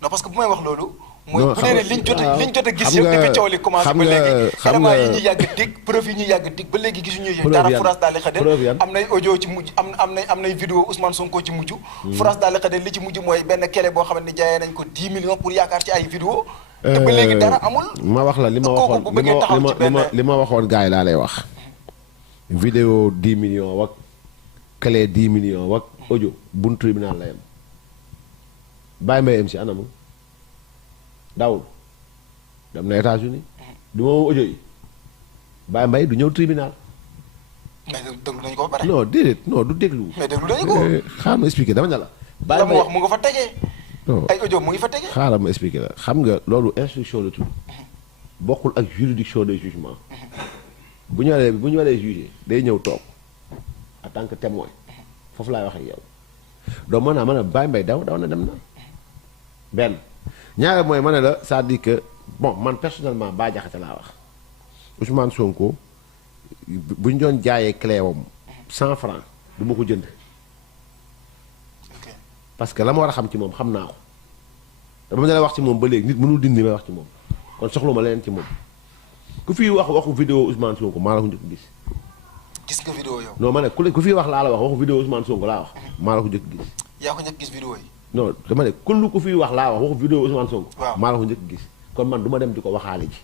non parce que bu may wax loolu. mooy bu dee ne liñ jot a gis yëpp depuis coow li commencé ba léegi éléments yi ñuy yàgg dig preuve yi ñuy yàgg dig ba léegi gisuñu dara France daal di xade am nay audio ci mujj am nay vidéo Ousmane Sonko ci mujj France daal di xade li ci mujj mooy benn kele boo xamante ni jaayee nañ ko 10 millions pour yaakaar ci ay vidéo te ba léegi dara amul ma wax la li ma waxoon gars yi laa lay wax vidéo 10 millions wak clé 10 millions wak audio bun tribunal la yem bàyyi may MC anamu daawul dem na États-Unis du ma audio yi Baye Mbaye du ñëw tribunal. mais déglu nañu ko ba pare. non déedéet non du déglu. mais déglu nañu ko. xaaral ma expliqué dama ne la. Baye Mbaye la mu wax mu nga fa tegee. non ay audio mu ngi fa tegee. xaaral ma expliqué la xam nga loolu instruction la tudd bokkul ak juridiction de jugement bu ñu waree jugé day ñëw toog en tant que témoin foofu laay wax ak yow donc mën naa Baye Mbaye daw na dem na benn. ñaare mooy ma ne la c'est-à-dire que bon man personnellement Bah Diakhaté laa wax Ousmane Sonko bu ñu doon jaayee clé wam 100 francs du ma ko jënd parce que la ma war a xam ci moom xam naa ko dama ne la wax ci moom ba léegi nit mënul dindi may wax ci moom kon soxla ma leneen ci moom ku fi wax waxu vidéo Ousmane Sonko maa la ko njëkk gis. gis nga vidéo yow. non ma ne ku fi wax laa la wax waxu vidéo Ousmane Sonko laa wax maa la ko njëkk gis. yaa ko njëkk gis vidéo yi. non dama ne kullu ku fiy wax laa wax waxu vidéo Ousmane Sonko. waaw maa la ko njëkk gis kon man du ma dem di ko waxaale ji.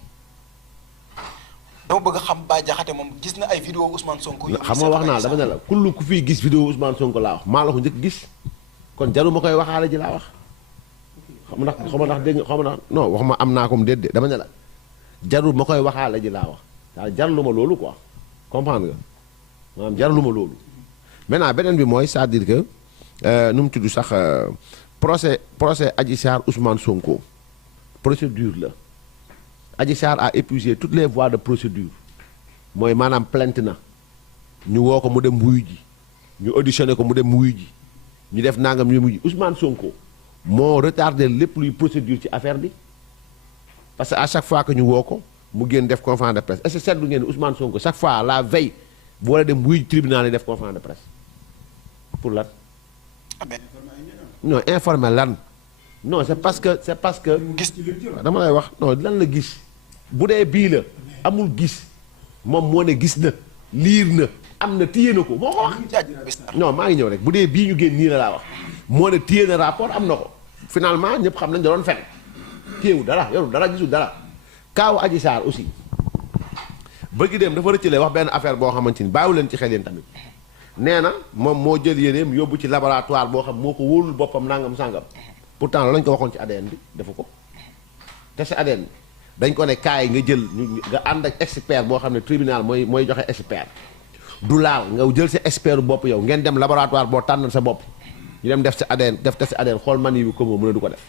dama bëgg xam Bah Diakhaté moom gis na ay vidéo Ousmane Sonko. xam nga wax naa dama ne la kullu ku fiy gis vidéo Ousmane Sonko laa wax maa la ko njëkk gis kon jarul ma koy waxaale ji laa wax. xam nga ndax dégg nga xam nga ndax non wax ma am naa ko mu déedéet dama ne la jarul ma koy waxaale ji laa wax daal jarlu ma loolu quoi comprendre nga maanaam jarlu ma loolu. maintenant beneen bi mooy c'est-à-dire que nu mu tudd sax procès Adji Sarr Ousmane Sonko procédure la Adji Sarr a épuisé toutes les voies de procédure mooy maanaam plainte na ñu woo ko mu dem wuyu ji ñu auditionné ko mu dem wuyu ji ñu def nangam ñu wuyu ji Ousmane Sonko moo retardé lépp luy procédure ci affaire bi parce que à chaque fois que ñu woo ko mu génn def conférence de presse est-ce que seetlu ngeen Ousmane Sonko chaque fois la veille bu war a dem wuyu tribunal yi def conférence de presse pour lan. non informé lan non c'est parce que gis dama lay wax non lan la gis bu dee bii la amul gis moom moo ne gis na liir na am na téye na ko moo ko wax. non maa ngi ñëw rek bu dee bii ñu génn nii la laa wax moo ne téye na rapport am na ko finalement ñëpp xam nañ da doon fen téyewu dara yoru dara gisul dara kaawu Adji Sarr aussi bëgg dem dafa rëccalee wax benn affaire boo xamante ni bàyyiwu leen ci xel yéen tamit nee na moom moo jël yéeneem yóbbu ci laboratoire boo xam moo ko wóolul boppam nangam sangam pourtant loolu lañ ko waxoon ci ADN bi defu ko test ADN bi dañ ko ne kaay nga jël nga ànd ak expert boo xam ne tribunal mooy joxe expert du laal nga jël sa expert bopp yow ngeen dem laboratoire boo tànnal sa bopp ñu dem def sa ADN def test ADN xool man yi ko moom mu ne du ko def.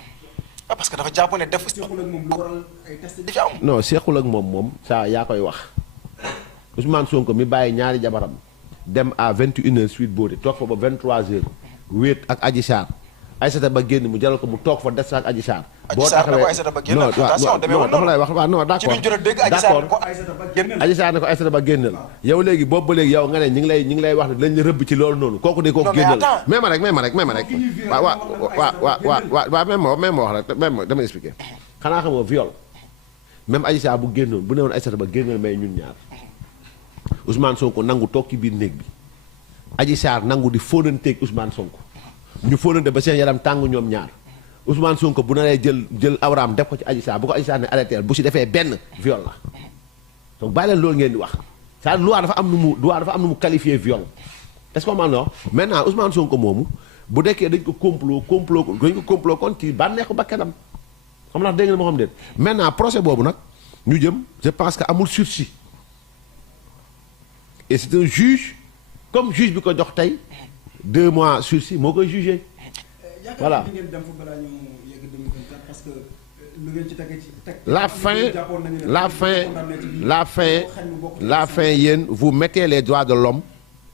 ah parce que dafa jàpp ne def. seexul ak moom lu waral ay test di fi am. non seexul ak moom saa yaa koy wax Ousmane Sonko mi bàyyi ñaari jabaram dem à 21h suite boote toog fa ba 23h wéet ak Adji Sarr Aïssata Ba génn mu jaral ko mu toog fa des ak Adji Sarr. boo taxawee Aïssata Ba génn non dama lay wax waaw non d'accord ci biir jot a dégg Adji Sarr ne ko Aïssata Ba génnal yow léegi boobu ba léegi yow nga ne ñi ngi lay wax ne lañ la rëbb ci loolu noonu kooku de kooku génnal mais ma rek waaw même ma wax rek même dama expliquer xanaa xamoo viol même Adji Sarr bu génnoon bu newoon Aïssata Ba génnal may ñun ñaar Ousmane Sonko nangu toog ci biir néeg bi Adji Sarr nangu di fóonanteeg Ousmane Sonko ñu fóonante ba seen yaram tàng ñoom ñaar Ousmane Sonko bu naree jël awraam def ko ci Adji Sarr bu ko Adji Sarr ne arrêté bu si defee benn viol la donc bàyyi leen loolu ngeen di wax c'est-à-dire loi dafa am nu mu qualifier viol est-ce que man la maintenant Ousmane Sonko moomu bu dekkee dañ ko complot kon ci bànneexu ba kanam xam ndax dégg nga moo xam déet maintenant procès boobu nag ñu jëm je pense que amul sursis et c'est un juge comme juge bi ko jox tey 2 mois sursis moo koy jugé voilà. La fin yéen vous mettez les droits de l'homme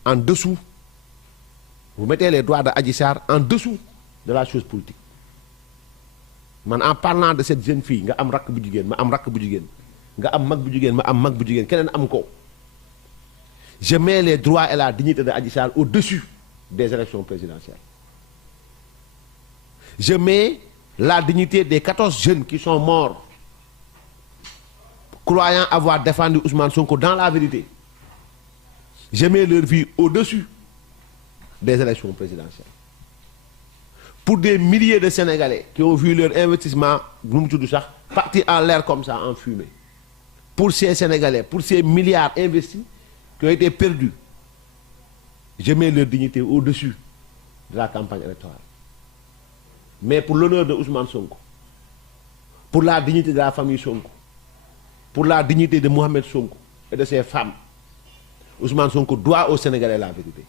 en dessous vous mettez les droits de Adji Sarr en dessous de la chose politique man en parlant de cette jeune fille nga am rakk bu jigéen ma am rakk bu jigéen nga am mag bu jigéen ma am mag bu jigéen keneen am ko je mets les droits et la dignité de Adji Sarr au-dessus des élections présidentielles. Je mets la dignité des 14 jeunes qui sont morts croyant avoir défendu Ousmane Sonko dans la vérité. Je mets leur vie au-dessus des élections présidentielles. Pour des milliers de Sénégalais qui ont vu leur investissement partir en l'air comme ça, en fumée. Pour ces Sénégalais, pour ces milliards investis qui ont été perdus, je mets leur dignité au-dessus de la campagne électorale. Mais pour l'honneur de Ousmane Sonko, pour la dignité de la famille Sonko, pour la dignité de Mohamed Sonko et de ses femmes, Ousmane Sonko doit aux Sénégalais la vérité.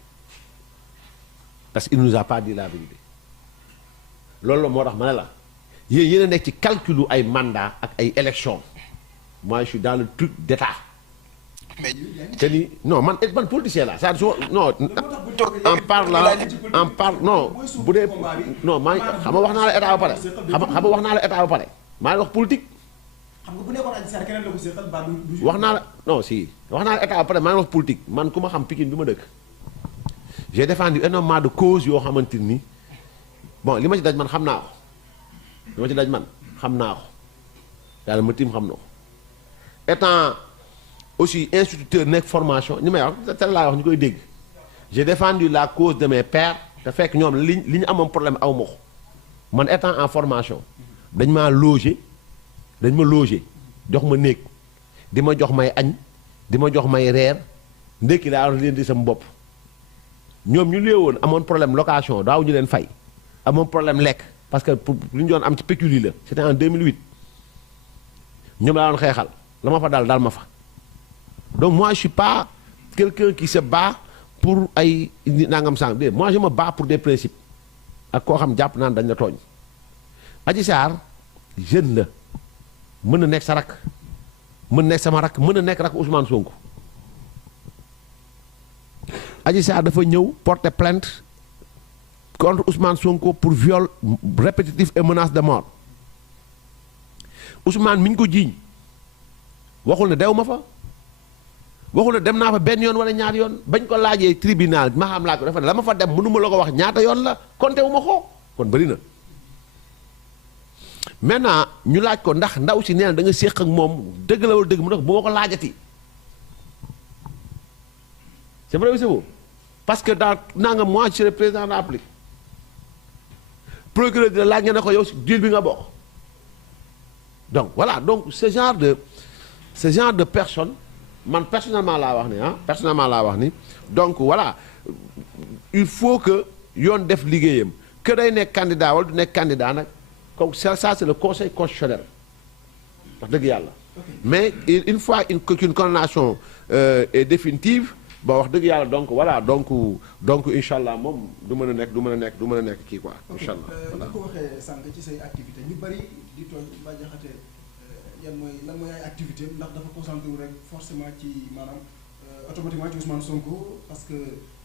Parce qu'il ne nous a pas dit la vérité. Lolo moo tax ma ne la yéen a nekk ci calculu ay mandat ak ay élection moi je suis dans le truc d'état. mais te ni non man politicien la c'est-à-dire non en parle non bu dee non maa xam nga wax naa la état ba pare xam nga wax naa la état ba pare maa ngi wax politique. xam nga bu nekkoon Adji Sarr keneen la ko seetal ba du wax naa la non si wax naa la état ba pare maa ngi wax politique man ku ma xam Pikine bi ma dëkk j'ai défendu énormément de causes yoo xamante ni bon li ma ci daj man xam naa ko yàlla ma tiim xam na ko étant aussi instituteur nekk formation ñi may wax te laa wax ñu koy dégg j'ai défendu la cause de mes pères te fekk ñoom li ñu amoon problème aw ma ko man étant en formation dañ ma loger jox ma néeg di ma jox may añ di ma jox may reer ndékki laa war leen di sama bopp ñoom ñu léewoon amoon problème location daaw ñu leen fay amoon problème lekk parce que pour lu ñu doon am ci pécule la c'était en 2008 ñoom laa doon xeexal la ma fa dal ma fa donc moi je suis pas quelqu'un qui se bat pour ay nangam sang de moi je me bats pour des principes ak koo xam jàpp naan dañ la tooñ Adji Sarr jeune la mën na nekk sa rakk mën na nekk sama rakk mën na nekk rakk Ousmane Sonko Adji Sarr dafa ñëw porter plainte contre Ousmane Sonko pour viol répétitif et menace de mort Ousmane mi ñu ko jiiñ waxul ne dew ma fa waxul ne dem naa fa benn yoon wala ñaari yoon bañ ko laajee tribunal ma xam laa ko dafa ne la ma fa dem mënuma la ko wax ñaata yoon la konte wu ma ko kon bëri na maintenant ñu laaj ko ndax ndaw si nee na da nga séq ak moom dëgg la wala dëgg mu ne bu ma ko laajati c'est vrai ou c'est beau parce que dans nanga moi je suis le président de la République procureur dina laaj nga ne ko yow si deal bi nga bokk donc voilà donc ce genre de personne man personnellement laa wax ni donc voilà il faut que yoon def liggéeyam que day nekk candidat wala du nekk candidat nag comme ça c'est le conseil constitutionnel wax dëgg yàlla mais une fois qu'une condamnation est définitive bon wax dëgg yàlla donc voilà donc incha allah moom du mën a nekk kii quoi incha allah. voilà ko waxee sànq ci say activité ñu bari di tooñ Bah Diakhaté lan mooy ay activité ndax dafa concentré wu rek forcément ci maanaam automatiquement ci Ousmane Sonko parce que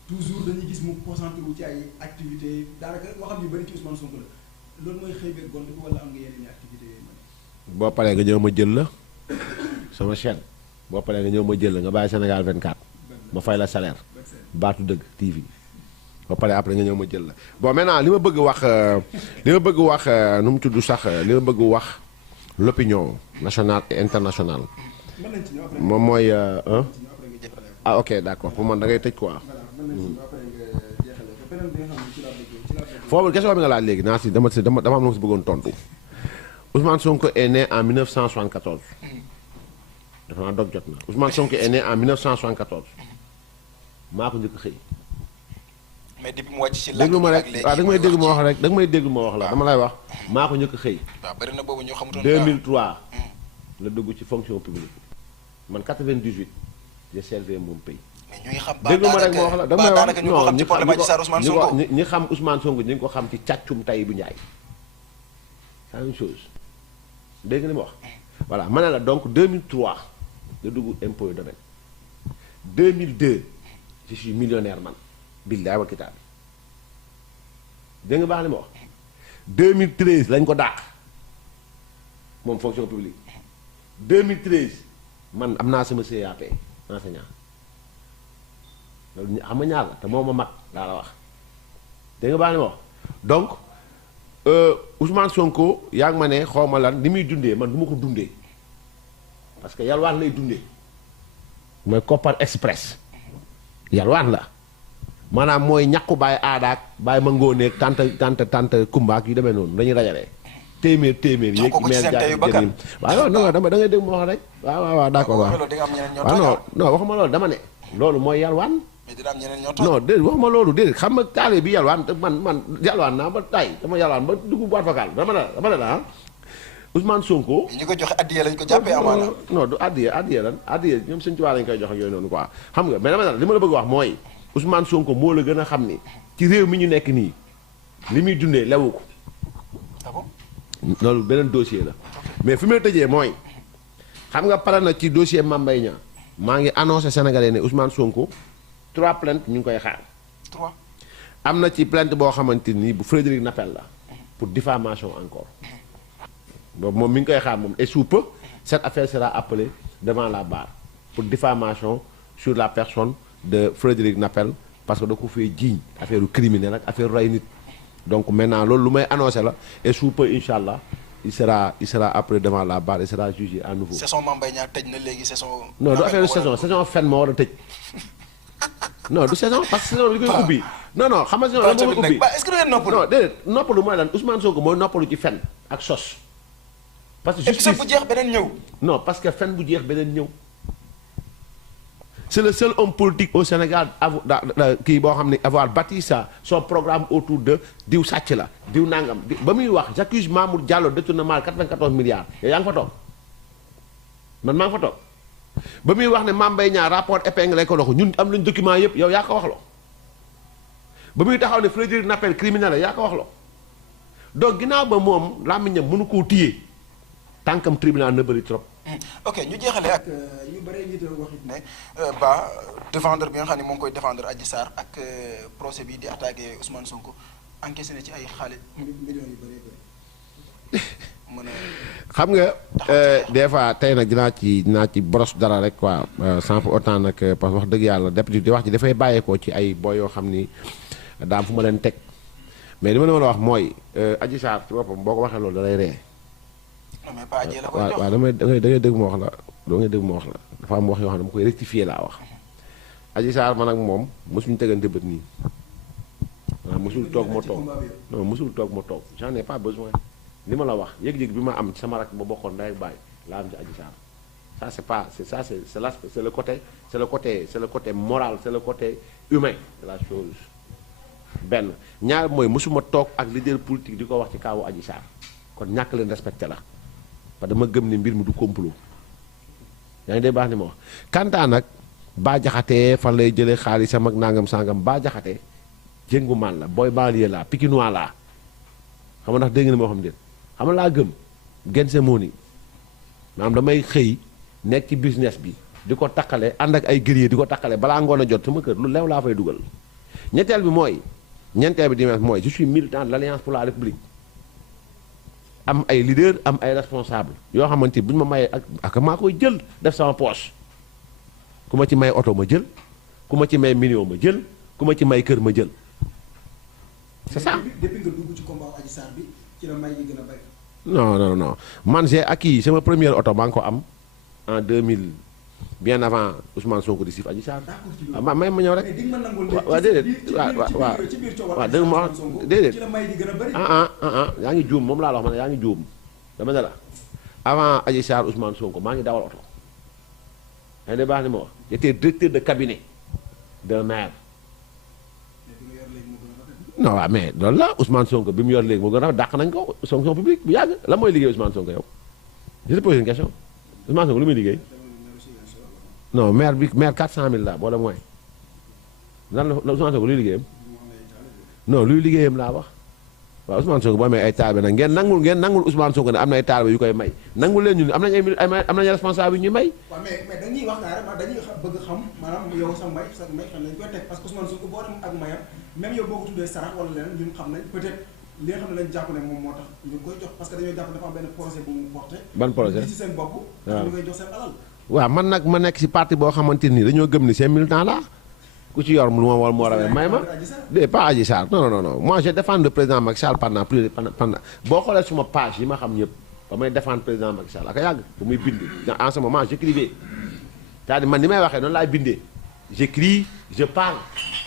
toujours dañuy gis mu concentré wu ci ay activité daanaka waxam yu bari ci Ousmane Sonko la loolu mooy xëy beeg gont bi wala am nga yeneen activité yooyu. boo paree nga ñëw ma jël la sama chaîne boo paree nga ñëw ma jël la nga bàyyi Sénégal 24 ma fay la salaire baatu dëgg TV ba pare après nga ñëw ma jël la bon maintenant li ma bëgg wax nu mu tudd sax li ma bëgg wax l'opinion nationale et internationale moom mooy ah ok d'accord pour man da ngay tëj quoi foofu question bi nga laaj léegi naa si dama am lu ma si bëggoon tontu Ousmane Sonko est né en 1974 dafa naa dog jot na Ousmane Sonko est né en 1974 maa ko njëkk xëy. mais depuis mu wàcc ci déglu ma rek waaw da nga may déglu ma wax rek da nga may déglu ma wax la dama lay wax maa ko njëkk xëy. waaw bëri na boobu ñu xamutoon 2003 la dugg ci fonction publique man 98 j'ai servi mon pays. mais ñu ngi xam déglu ma rek ma wax la da nga may wax non ñi xam Ousmane Sonko ñi xam Ousmane Sonko ñu ngi ko xam ci càccum Tahibou Ndiaye. c'est la même chose dégg nga li ma wax. voilà ma ne la donc 2003 la dugg impôt domaine 2002. je suis millionnaire man billaay wa kitaab dégg nga baax li ma wax 2013 lañ ko daax moom fonction publique 2013 man am naa sama CAP enseignant loolu xam nga ñaar la te moom ma mag daa la wax dégg nga baax li ma wax donc Ousmane Sonko yaa ngi ma ne xaw ma lan ni muy dundee man du ma ko dundee parce que yalwaan lay dundee mooy Kopar Express yalwaan la maanaam mooy ñàkku bàyyi aadaak bàyyi ma ngóoneeg tante kumbaak yu demee noonu dañuy dajale téeméer yéeg meer jaarim waaw non da ngay dégg ma wax rek waaw d'accord waaw non waxuma loolu dama ne loolu mooy yalwaan non déedéet waxuma loolu déedéet xam nga taale bi yalwaan man yalwaan naa ba tay dama yalwaan ba dugg boîte vocale dama ne la Ousmane Sonko ñi ko joxe addiya lañ ko jàppee amaana non du addiya lan addiya ñoom Sëñ Tuubaa lañ koy joxe ak yooyu noonu quoi xam nga mais dama ne li ma la bëgg wax mooy Ousmane Sonko moo la gën a xam ni ci réew mi ñu nekk nii li muy dundee lewu ko loolu beneen dossier la mais fi may tëjee mooy xam nga pare na ci dossier Mame Mbaye Niang maa ngi annoncé Sénégalais ne Ousmane Sonko 3 plaintes ñu ngi koy xaar 3 am na ci plainte boo xamante ni bu Frédéric Napel la pour diffamation encore boobu moom mi ngi koy xaar moom et sous peu cette affaire sera appelée devant la barre pour diffamation sur la personne de Frédéric Napel parce que da ko fee jiiñ affaire criminelle ak affaire ray nit donc maintenant loolu lu may annoncé la et sous peu incha allah il sera appelé devant la barre et sera jugé à nouveau. saison Mame Mbaye Niang tëj na léegi saison. non du affaire saison fen moo war a tëj non du saison parce que saison li koy ubbi non xam nga si la moo ubbi est-ce que du ngeen noppalu. non déedéet noppalu mooy lan Ousmane Sonko mooy noppalu ci fen ak sos. parce que justice bu jeex beneen ñëw. non parce que fen bu jeex beneen ñëw. c'est le seul homme politique au Sénégal kii boo xam ne avoir bâti ça son programme autour de diw sàcc la diw nangam ba muy wax j'accuse Mamour Diallo détournement 94 milliards yow yaa ngi fa toog man maa ngi fa toog ba muy wax ne Mame Mbaye Niang rapport épinglé ko loxo ñun am nañ document yëpp yow yaa ko wax lo ba muy taxaw ne Frédéric Napel criminel la yaa ko wax lo donc ginnaaw ba moom làmmiñam mënu koo téye tànkam tribunal na bëri trop. ok ñu jeexale ak yu bëri ñu doon wax it ne ba défendre bi nga xam ne moo ngi koy défendre Adji Sarr ak procès bi di attaqué Ousmane Sonko encaissé na ci ay xaalis millions yu bëri bëri mën a. xam nga des fois tey nag dinaa ci brosse dara rek quoi sans pour autant nag parce que wax dëgg yàlla depuis di wax ci dafay bàyyeekoo ci ay boy yoo xam ni daam fu ma leen teg mais li ma la mën a wax mooy Adji Sarr ci boppam boo ko waxee loolu da lay ree. mais pas Adji la koy jox waaw da ngay dégg ma wax la dafa am wax yoo xam ne dama koy rectifier laa wax. Adji Sarr man ak moom mosuñu tegante bët nii waaw mosul toog ma toog non mosul toog ma toog j'en ai pas besoin li ma la wax yëg-yëg bi ma am ci sama rak ba bokkoon ndey ak baay laa am ci Adji Sarr ça c'est pas c'est ça c'est l'aspect c'est le côté moral c'est le côté humain de la chose benn ñaar mooy mosuma toog ak leader politique di ko wax ci kaawu Adji Sarr kon ñàkk leen respecté la parce que dama gëm ne mbir mi du complot yaa ngi dee baax ni ma wax kantaa nag Bah Diakhaté fan lay jëlee xaalisam ak nangam sangam Bah Diakhaté jëngu man la booy banlieue la pikinois la xam nga ndax dégg nga moo xam déet xam nga laa gëm gense moo ni maanaam damay xëy nekk ci business bi di ko takkale ànd ak ay guerrier di ko takkale balaa ngoon a jot sama kër lu leew laa fay dugal ñeenteel bi dimanche mooy je suis militant de l'Alliance pour la République am ay leader am ay responsable yoo xamante bu ñu ma mayee ak maa koy jël def sama poche ku ma ci may oto ma jël ku ma ci may million ma jël ku ma ci may kër ma jël c'est ça. depuis nga dugg ci combat Adji Sarr bi ci la may yi gën a bari. non man j'ai acquis sama première oto maa ngi ko am en 2000 bien avant Ousmane Sonko di siif Adji Sarr. ma ñëw rek. waaw déedéet waaw dégg ma wax déedéet. yaa ngi juum moom laa la wax ma ne yaa ngi juum dama ne la avant Adji Sarr Ousmane Sonko maa ngi dawal oto. yaa ngi baax ni ma wax j'étais directeur de cabinet d'un maire. non waaw mais loolu la Ousmane Sonko bi mu yor léegi moo gën a dàq nañ ko fonction publique bu yàgg lan mooy liggéey Ousmane Sonko yow je te pose une question Ousmane Sonko lu muy liggéey. non maire 400000 la boole mooy lan la Ousmane Sonko luy liggéeyam non luy liggéeyam laa wax waaw Ousmane Sonko boo amee ay taalibe nag ngeen nangul Ousmane Sonko ne am na ay taalibe yu koy may nangul leen ñun am nañu responsable yu ñuy may. waaw mais dañuy wax dañuy bëgg xam maanaam yow sa may xam nañ koy teg parce que Ousmane Sonko boo dem ak mayam même yow boo ko tuddee sarax wala leneen ñun xam nañ peut-être li nga xam ne lañ jàpp ne moom moo tax ñu koy jox parce que dañoo jàpp dafa am benn projet bu mu porté. ban projet ci seen bopp. waaw ñu koy jox seen alal. waaw man nag ma nekk ci parti boo xamante ni dañoo gëm ni seen militant la ku ci yor lu ma war moo rawee may ma de pas Adji Sarr non moi je défends le président Macky Sall pendant boo xoolee suma page yi ma xam ñëpp ba may défendre président Macky Sall ak a yàgg ba muy bind en ce moment j'écrivais c'est-à-dire man ni may waxee noonu laay bindee j'écris je parle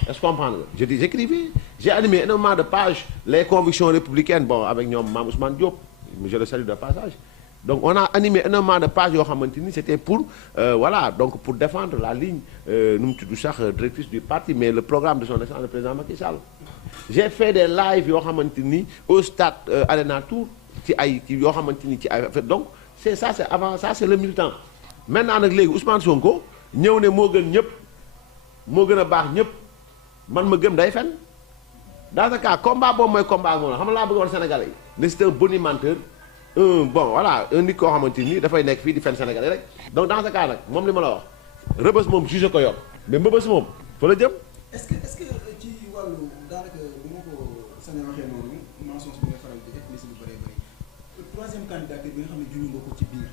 est-ce que comprendre nga je dis j'écrivais j'ai animé énormément de pages les convictions républicaines bon avec ñoom Mame Ousmane Diop je le salue de passage. Donc on a animé énormément de pages yoo xamante ni c'était pour voilà donc pour défendre la ligne nu mu tudd sax directrice du parti mais le programme de son excellence le président Macky Sall. J'ai fait des lives yoo xamante ni au stade Arena Tour ci ay yoo xamante ni ci ay donc c'est ça c'est avant ça c'est le militant. Maintenant nag léegi Ousmane Sonko ñëw ne moo gën ñëpp moo gën a baax ñëpp man ma gëm day fen dans ce cas combat boobu mooy combat ak moom xam nga laa bëgg woon Sénégalais yi ne c'est un bonimenteur. Bon voilà un nit koo xamante ni dafay nekk fii di fen Sénégalais rek donc dans ce cas nag moom li ma la wax rëbës moom jugé ko yor mais mbëbës moom fa la jëm. est-ce que ci wàllu daanaka bu ma ko sañ a waxee noonu mensonge bi nga faral di explicité lu bëree bëri troisième candidature bi nga xam ne juñu nga ko ci biir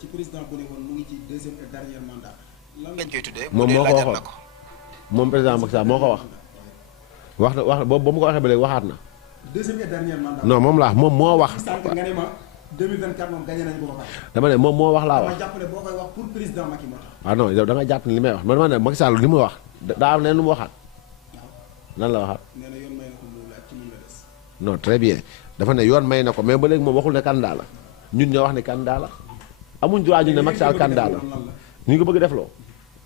ci président bu ne woon mu ngi ci deuxième et dernier mandat. lan lañ koy tuddee moom moo ko waxoon moom président Macky Sall moo ko wax na boobu ba mu ko waxee ba léegi waxaat na. deuxième et dernier mandat. non moom laa moom moo wax. 2024 moom gagné nañu ko ba pare. dama ne moom moo wax laa wax. dama jàpp ne boo koy wax pour président Macky moo tax. ah non yow da nga jàpp ne li may wax man ma ne Macky Sall li muy wax daa am leen lu mu waxaat. lan la waxaat. nee na yoon may na ko mu laaj ci moom la des. non très bien dafa ne yoon may na ko mais ba léegi moom waxul ne candidat la ñun ñoo wax ne candidat la amuñ droit ñu ne Macky Sall candidat la ñu ngi ko bëgg def loo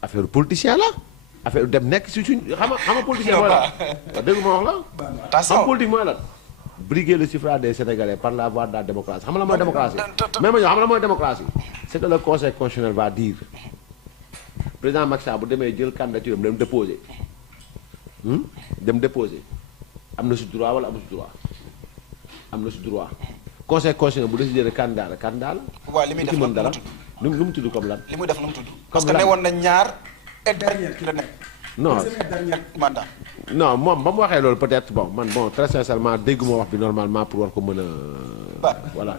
affaire politicien la affaire dem nekk si suñ xam nga politicien mooy la dégg ma wax la xam politique mooy la briguer le suffrage des Sénégalais par la voie de la démocratie xam nga la mooy démocratie même ma ñoo xam la mooy démocratie c'est que le conseil constitutionnel va dire président Macky Sall bu demee jël candidature am dem déposer am na si droit wala amu si droit am na si droit conseil constitutionnel bu décidé ne candidat la candidat la. waaw li muy def mën dara lu mu tudd comme lan. li muy def lu mu tudd. parce que ne woon na ñaar et dernier ki la nekk. non dernier mandat. non moom ba mu waxee loolu peut-être bon très sincèrement dégguma wax bi normalement pour war ko mën a. voilà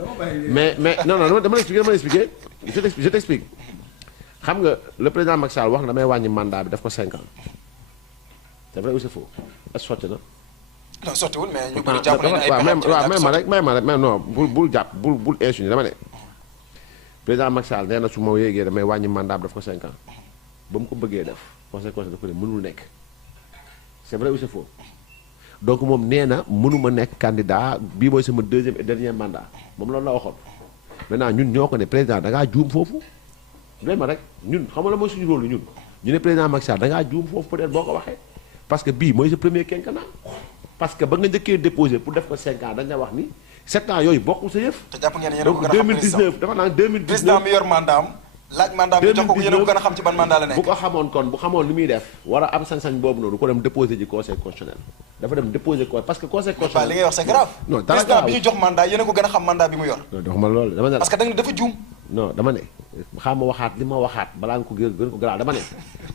mais non dama expliquer je t'explique xam nga le président Macky Sall wax na damay wàññi mandat bi daf ko 5 ans c'est vrai ou c'est faux est-ce que sotti na. non sottiwul mais ñu bëri jàpp nañu ay waaw même ma rek non bul jàpp bul insinuer dama ne président Macky Sall nee na su ma yéegee damay wàññi mandat bi daf ko 5 ans ba mu ko bëggee def conséquence dafa ne mënul nekk c'est vrai ou c'est faux donc moom nee na mënuma nekk candidat bii mooy sama deuxième et dernier mandat moom loolu la waxoon maintenant ñun ñoo ko ne président da ngaa juum foofu vraiment rek ñun xam nga la mooy suñu rôle ñun ñu ne président Macky Sall da ngaa juum foofu peut-être boo ko waxee parce que bii mooy sa premier quinquennat parce que ba nga njëkkee déposé pour def ko 5 ans dañ la wax ni 7 ans yooyu bokkul sa yëf. te jàpp ngeen ne yéen a ko donc gën a xam 2019 dafa naan 2019 président mi yor mandat am laaj mandat bi jox ko yéen a ko gën a xam ci ban mandat la nekk. bu ko xamoon kon bu xamoon li muy def war a am sañ-sañ boobu noonu ko dem déposé ji conseil constitutionnel dafa dem déposé ko parce que conseil constitutionnel. li ngay wax c'est grave. non dara président bi ñu jox mandat yéen a ko gën a xam mandat bi mu yor. non doxuma loolu dama ne. parce que da nga dafa juum. non dama ne xam ma waxaat li ma waxaat balaa nga ko gën ko garaaw dama ne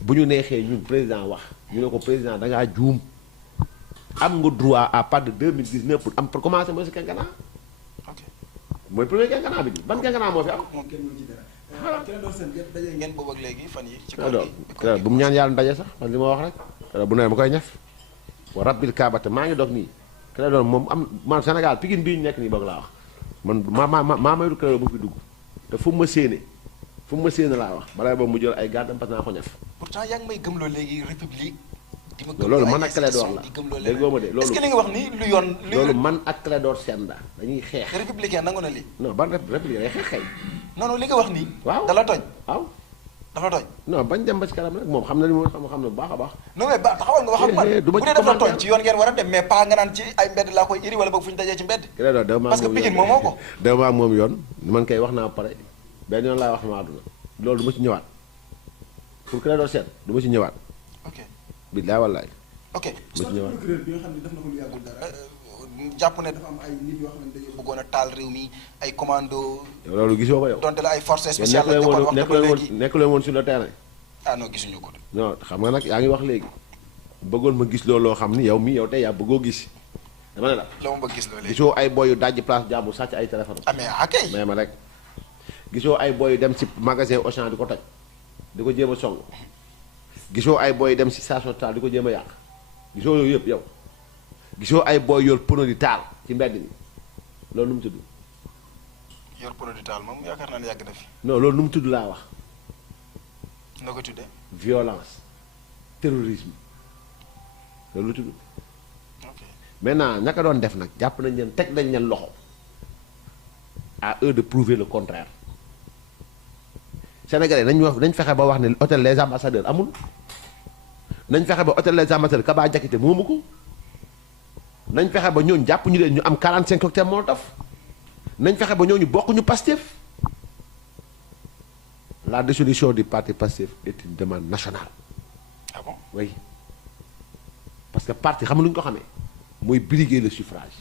bu ñu neexee ñun président wax ñu ne ko président da ngaa juum am nga droit à partir de 2019 pour commencer mooy si quinquennat. ok mooy premier quinquennat bi ban quinquennat moo fi am. moom kenn mënu ci dara. kenn doon seen yëpp daje ngeen boobu ak léegi fan yi ci koor gi bu mu ñaan yàlla ndaje sax man li ma wax rek bu nee ma koy ñef wa rabbil kaabate maa ngi dog nii kene doon moom am man Sénégal Pikine bii ñu nekk nii boog laa wax man maa maydu kene bu fi dugg te fu mu ma séene laa wax balaa boobu mu jël ay gàddam parce que naa ko ñef pourtant yaa ngi may gëmloo léegi république loolu man ak Clédor la déggoo ma de loolu est-ce que li nga wax ni lu yoon loolu man ak Clédor Sène la dañuy xeex républicain nangu na lii non ban républicain day xeex kay non non li nga wax nii waaw dala tooñ waaw dafa tooñ non bañ dem ba ci kanam rek moom xam na li mu xam ne bu baax a baax non mais ba taxawal nga wax ak man bu dee dafa tooñ ci yoon ngeen war a dem mais pas nga naan ci ay mbedd laa koy iri wala boog fu ñu dajee ci mbedd parce que Pikine moom moo ko dama ak moom yoon man kay wax naa pare benn yoon laay wax sama àdduna loolu du ma ci ñëwaat pour Clédor Sène du ma ci ñëwaat ok billaay wallaay ok procureur bi nga xam ne def na ko lu yàggul dara. jàpp ne dafa am ay nit yoo xam ne dañoo bëggoon a taal réew mi ay commando loolu gisoo ko yow donte la ay forces spéciales la nekk leen woon sur le terrain ah non gisuñu ko non xam nga nag yaa ngi wax léegi bëggoon ma gis loolu loo xam ni yow mii yow tey yaa bëggoo gis dama ne la la ma bëgg gis loolu gisoo ay boy yu dajji place jàmbur sàcc ay téléphone ah mais akay mais ma rek gisoo ay boy yu dem ci magasin Auchan di ko toj di ko jéem a song gisoo ay boy yu dem ci station Total di ko jéem a yàq gisoo yooyu yëpp yow gisoo ay boy yor pono di taal ci mbedd mi loolu nu mu tudd. yor pono di taal moom yaakaar naa ne yàgg na fi. non loolu nu mu tudd laa wax. noo ko tuddee. violence terrorisme loolu lu tudd. ok maintenant ñaka doon def nag jàpp nañ leen teg nañ leen loxo à eux de prouver le contraire Sénégalais nañ fexe ba wax ne hôtel Les Ambassadeurs amul. nañ fexe ba hôtel Les Ambassadeurs Kaba Diakité moomu ko nañ fexe ba ñooñu jàpp ñu leen ñu am 45 cocktails Molotov nañ fexe ba ñooñu bokkuñu Pastef la dissolution du parti Pastef est une demande nationale. ah bon oui parce que parti xam nga lu ñu ko xamee mooy briguer le suffrage.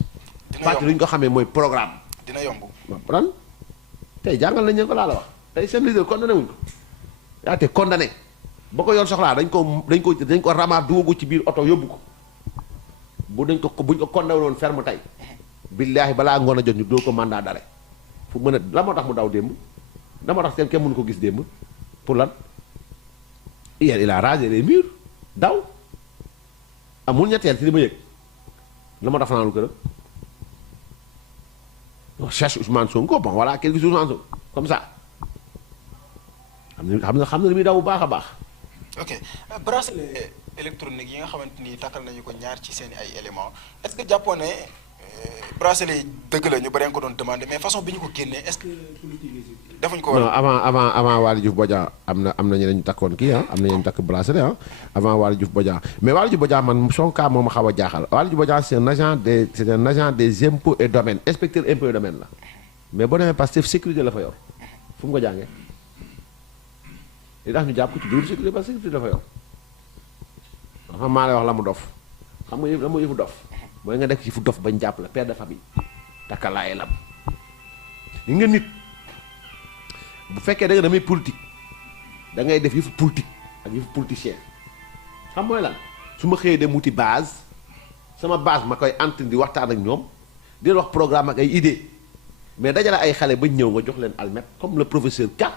parti lu ñu ko xamee mooy programme. dina yomb. waaw tey jàngal nañ leen ko laa la wax tey seen leader condamné wuñ ko yaa te condamné. ba ko yoon soxlaa dañ ko ramaat dugagu ci biir oto yóbbu ko buñ ko condamné woon ferme tey billaahi balaa ngoon a jot ñu doo ko mandat d'arrêt fu mën a la moo tax mu daw démb la moo tax kenn mënu ko gis démb pour lan hier il a rasé les murs daw amul ñetteel ci li ma yëg la moo tax fanaan lu këram on cherche Ousmane Sonko bon voilà kenn gis Ousmane Sonko comme ça xam na li muy daw bu baax a baax ok bracelet électronique yi nga xamante ni takkal nañu ko ñaar ci seen ay éléments est-ce que jàppoo ne bracelet yi dëgg la ñu bari ko doon demandé mais façon bi ñu ko génnee est-ce que defuñ ko non avant Waly Diouf Bodian am na ñeneen ñu takkoon kii am na ñeneen takk bracelet avant Waly Diouf Bodian mais Waly Diouf Bodian man son cas moo ma xaw a jaaxal Waly Diouf Bodian c'est un agent des impôts et domaines inspecteur impôts et domaines la mais boo demee Pastef sécurité la fa yor fu mu ko jàngee li tax ñu jàpp ko ci biir sécurité parce que sécurité la fa yor xam maa lay wax la mu dof xam nga la mu yëfu dof mooy nga nekk ci fu dof bañ jàpp la père de famille takkalaay lam li nga nit bu fekkee da nga damay politique da ngay def yëfu politique ak yëfu politicien xam mooy lan su ma xëyee dem wuti base sama base ma koy entendre di waxtaan ak ñoom di wax programme ak ay idée mais dajale ay xale bañ ñëw nga jox leen almet comme le professeur Ka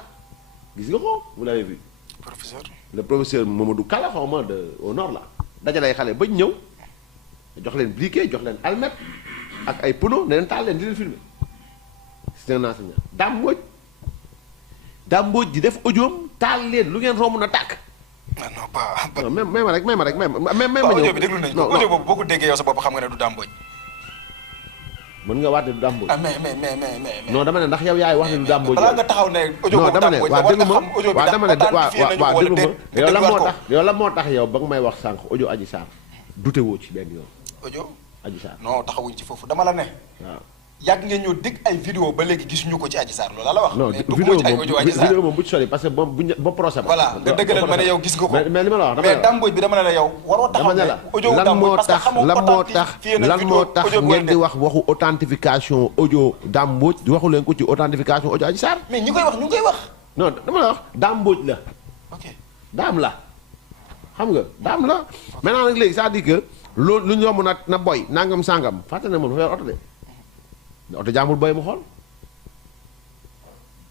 gis nga ko vous l'avez vu le professeur Mamadou Kala xaw ma au nord la dajale ay xale bañ ñëw jox leen briquet jox leen almet ak ay pono ne leen taal leen di leen filmer c'est un enseignant Dame Mbodj di def audioom taal leen lu ngeen romb na tàkk. non pas. non même rek même ma ñëw audio bi déglu nañu ko audio boobu boo ko déggee yow sa bopp xam nga ne du Dame Mbodj. mën nga waat ne du Dame Mbodj. ah mais. non dama ne ndax yow yaay wax ne du Dame Mbodj. balaa nga taxaw ne audio boobu Dame Mbodj waaw déglu ma waaw dama ne waaw déglu ma yow la moo tax yow ba nga may wax sànq audio Adji Sarr dute woo ci benn yoon. audio Adji Sarr non taxawuñ ci foofu dama la ne. waaw yàgg ngeen ñoo dégg ay vidéo ba léegi gisuñu ko ci Adji Sarr loolu la wax. non vidéo moom bu ci sori parce que ba procès ba. voilà nga dëggalal ma ne yow gis nga ko. mais li ma la wax mais Dame Mbodj bi dama ne la yow. waroo taxaw ne audio Dame Mbodj parce que xamoo lan moo tax ngeen di wax waxu authentification audio Dame Mbodj di waxu leen ko ci authentification audio Adji Sarr. mais ñu koy wax ñu ngi koy wax. non dama la wax Dame Mbodj la. ok Dame la xam nga Dame la. maintenant nag léegi c'est-à-dire que loolu lu ñu yomb na boy nangam sangam fàtte na moom dafa yor oto de. oto jàmbur boy mu xool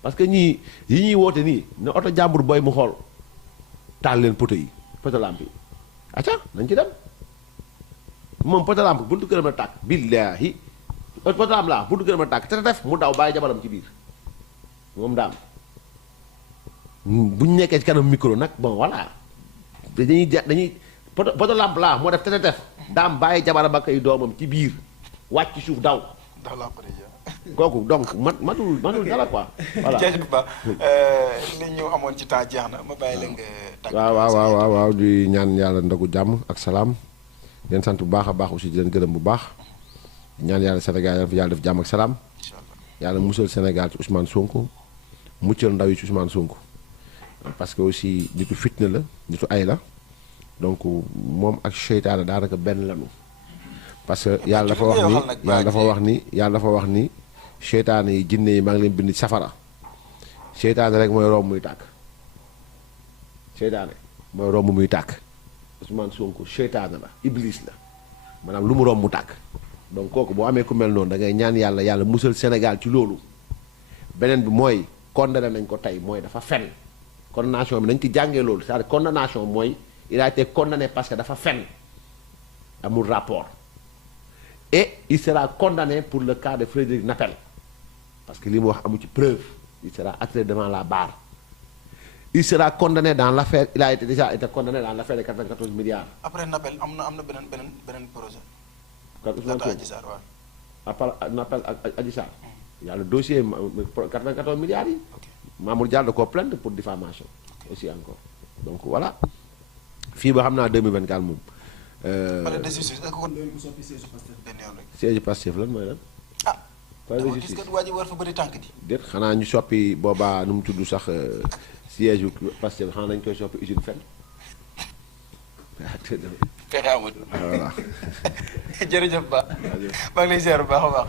parce que ñii yi ñuy woote nii ne oto jàmbur boy mu xool taal leen poto yi poto lampe yi acca nañ ci dem moom poto lampe buntu këram la tàkk billaahi poto lampe laa buntu këram la tàkk te def mu daw bàyyi jabaram ci biir moom daam bu ñu nekkee ci kanam micro nag bon voilà dañuy poto lampe laa moo def te def daam bàyyi jabaram ak ay doomam ci biir wàcc ci suuf daw kooku donc matul dara quoi voilà. jërëjëf ba li ñu amoon ci temps jeex na ma bàyyi la nga. tàgg waaw di ñaan yàlla ndogu jàmm ak salaam di leen sant bu baax a baax aussi di leen gërëm bu baax ñaan yàlla Sénégal yàlla def jàmm ak salaam yàlla musal Sénégal ci Ousmane Sonko muccal ndaw yi ci Ousmane Sonko parce que aussi nitu fitna la nitu ay la donc moom ak seytaane daanaka benn lanu. parce que yàlla dafa wax ni seytaane yi jinne yi maa ngi leen bind safara seytaane rek mooy romb muy tàkk seytaane mooy romb muy tàkk Ousmane Sonko seytaane la iblis la maanaam lu mu romb mu tàkk donc kooku boo amee ku mel noonu da ngay ñaan yàlla musal Sénégal ci loolu beneen bi mooy condamné nañ ko tey mooy dafa fen condamnation bi nañ ci jàngee loolu c'est-à-dire condamnation mooy il a été condamné parce que dafa fen amul rapport et il sera condamné pour le cas de Frédéric Napel parce que li mu wax amu ci preuve il sera attiré devant la barre il sera condamné dans l'affaire il a déjà été condamné dans l'affaire de 94 milliards. après Napel am na beneen projet. laata Adji Sarr waaw. après Napel ak Adji Sarr. il y a le dossier 94 milliards yi. Mamour Diallo da koo plainte pour diffamation aussi encore donc voilà fii ba xam naa 2024 moom. palais de justice est-ce que kon doon ko soppi siège Pastef benn yoon rek. siège Pastef lan mooy lan. ah dama gis que waa ji war fa bëri tànk di. déet xanaa ñu soppi boobaa nu mu tudd sax siège Pastef xanaa dañu koy soppi usine fen. fexe amul. voilà. jërëjëf Ba. maa ngi lay ziar bu baax a baax.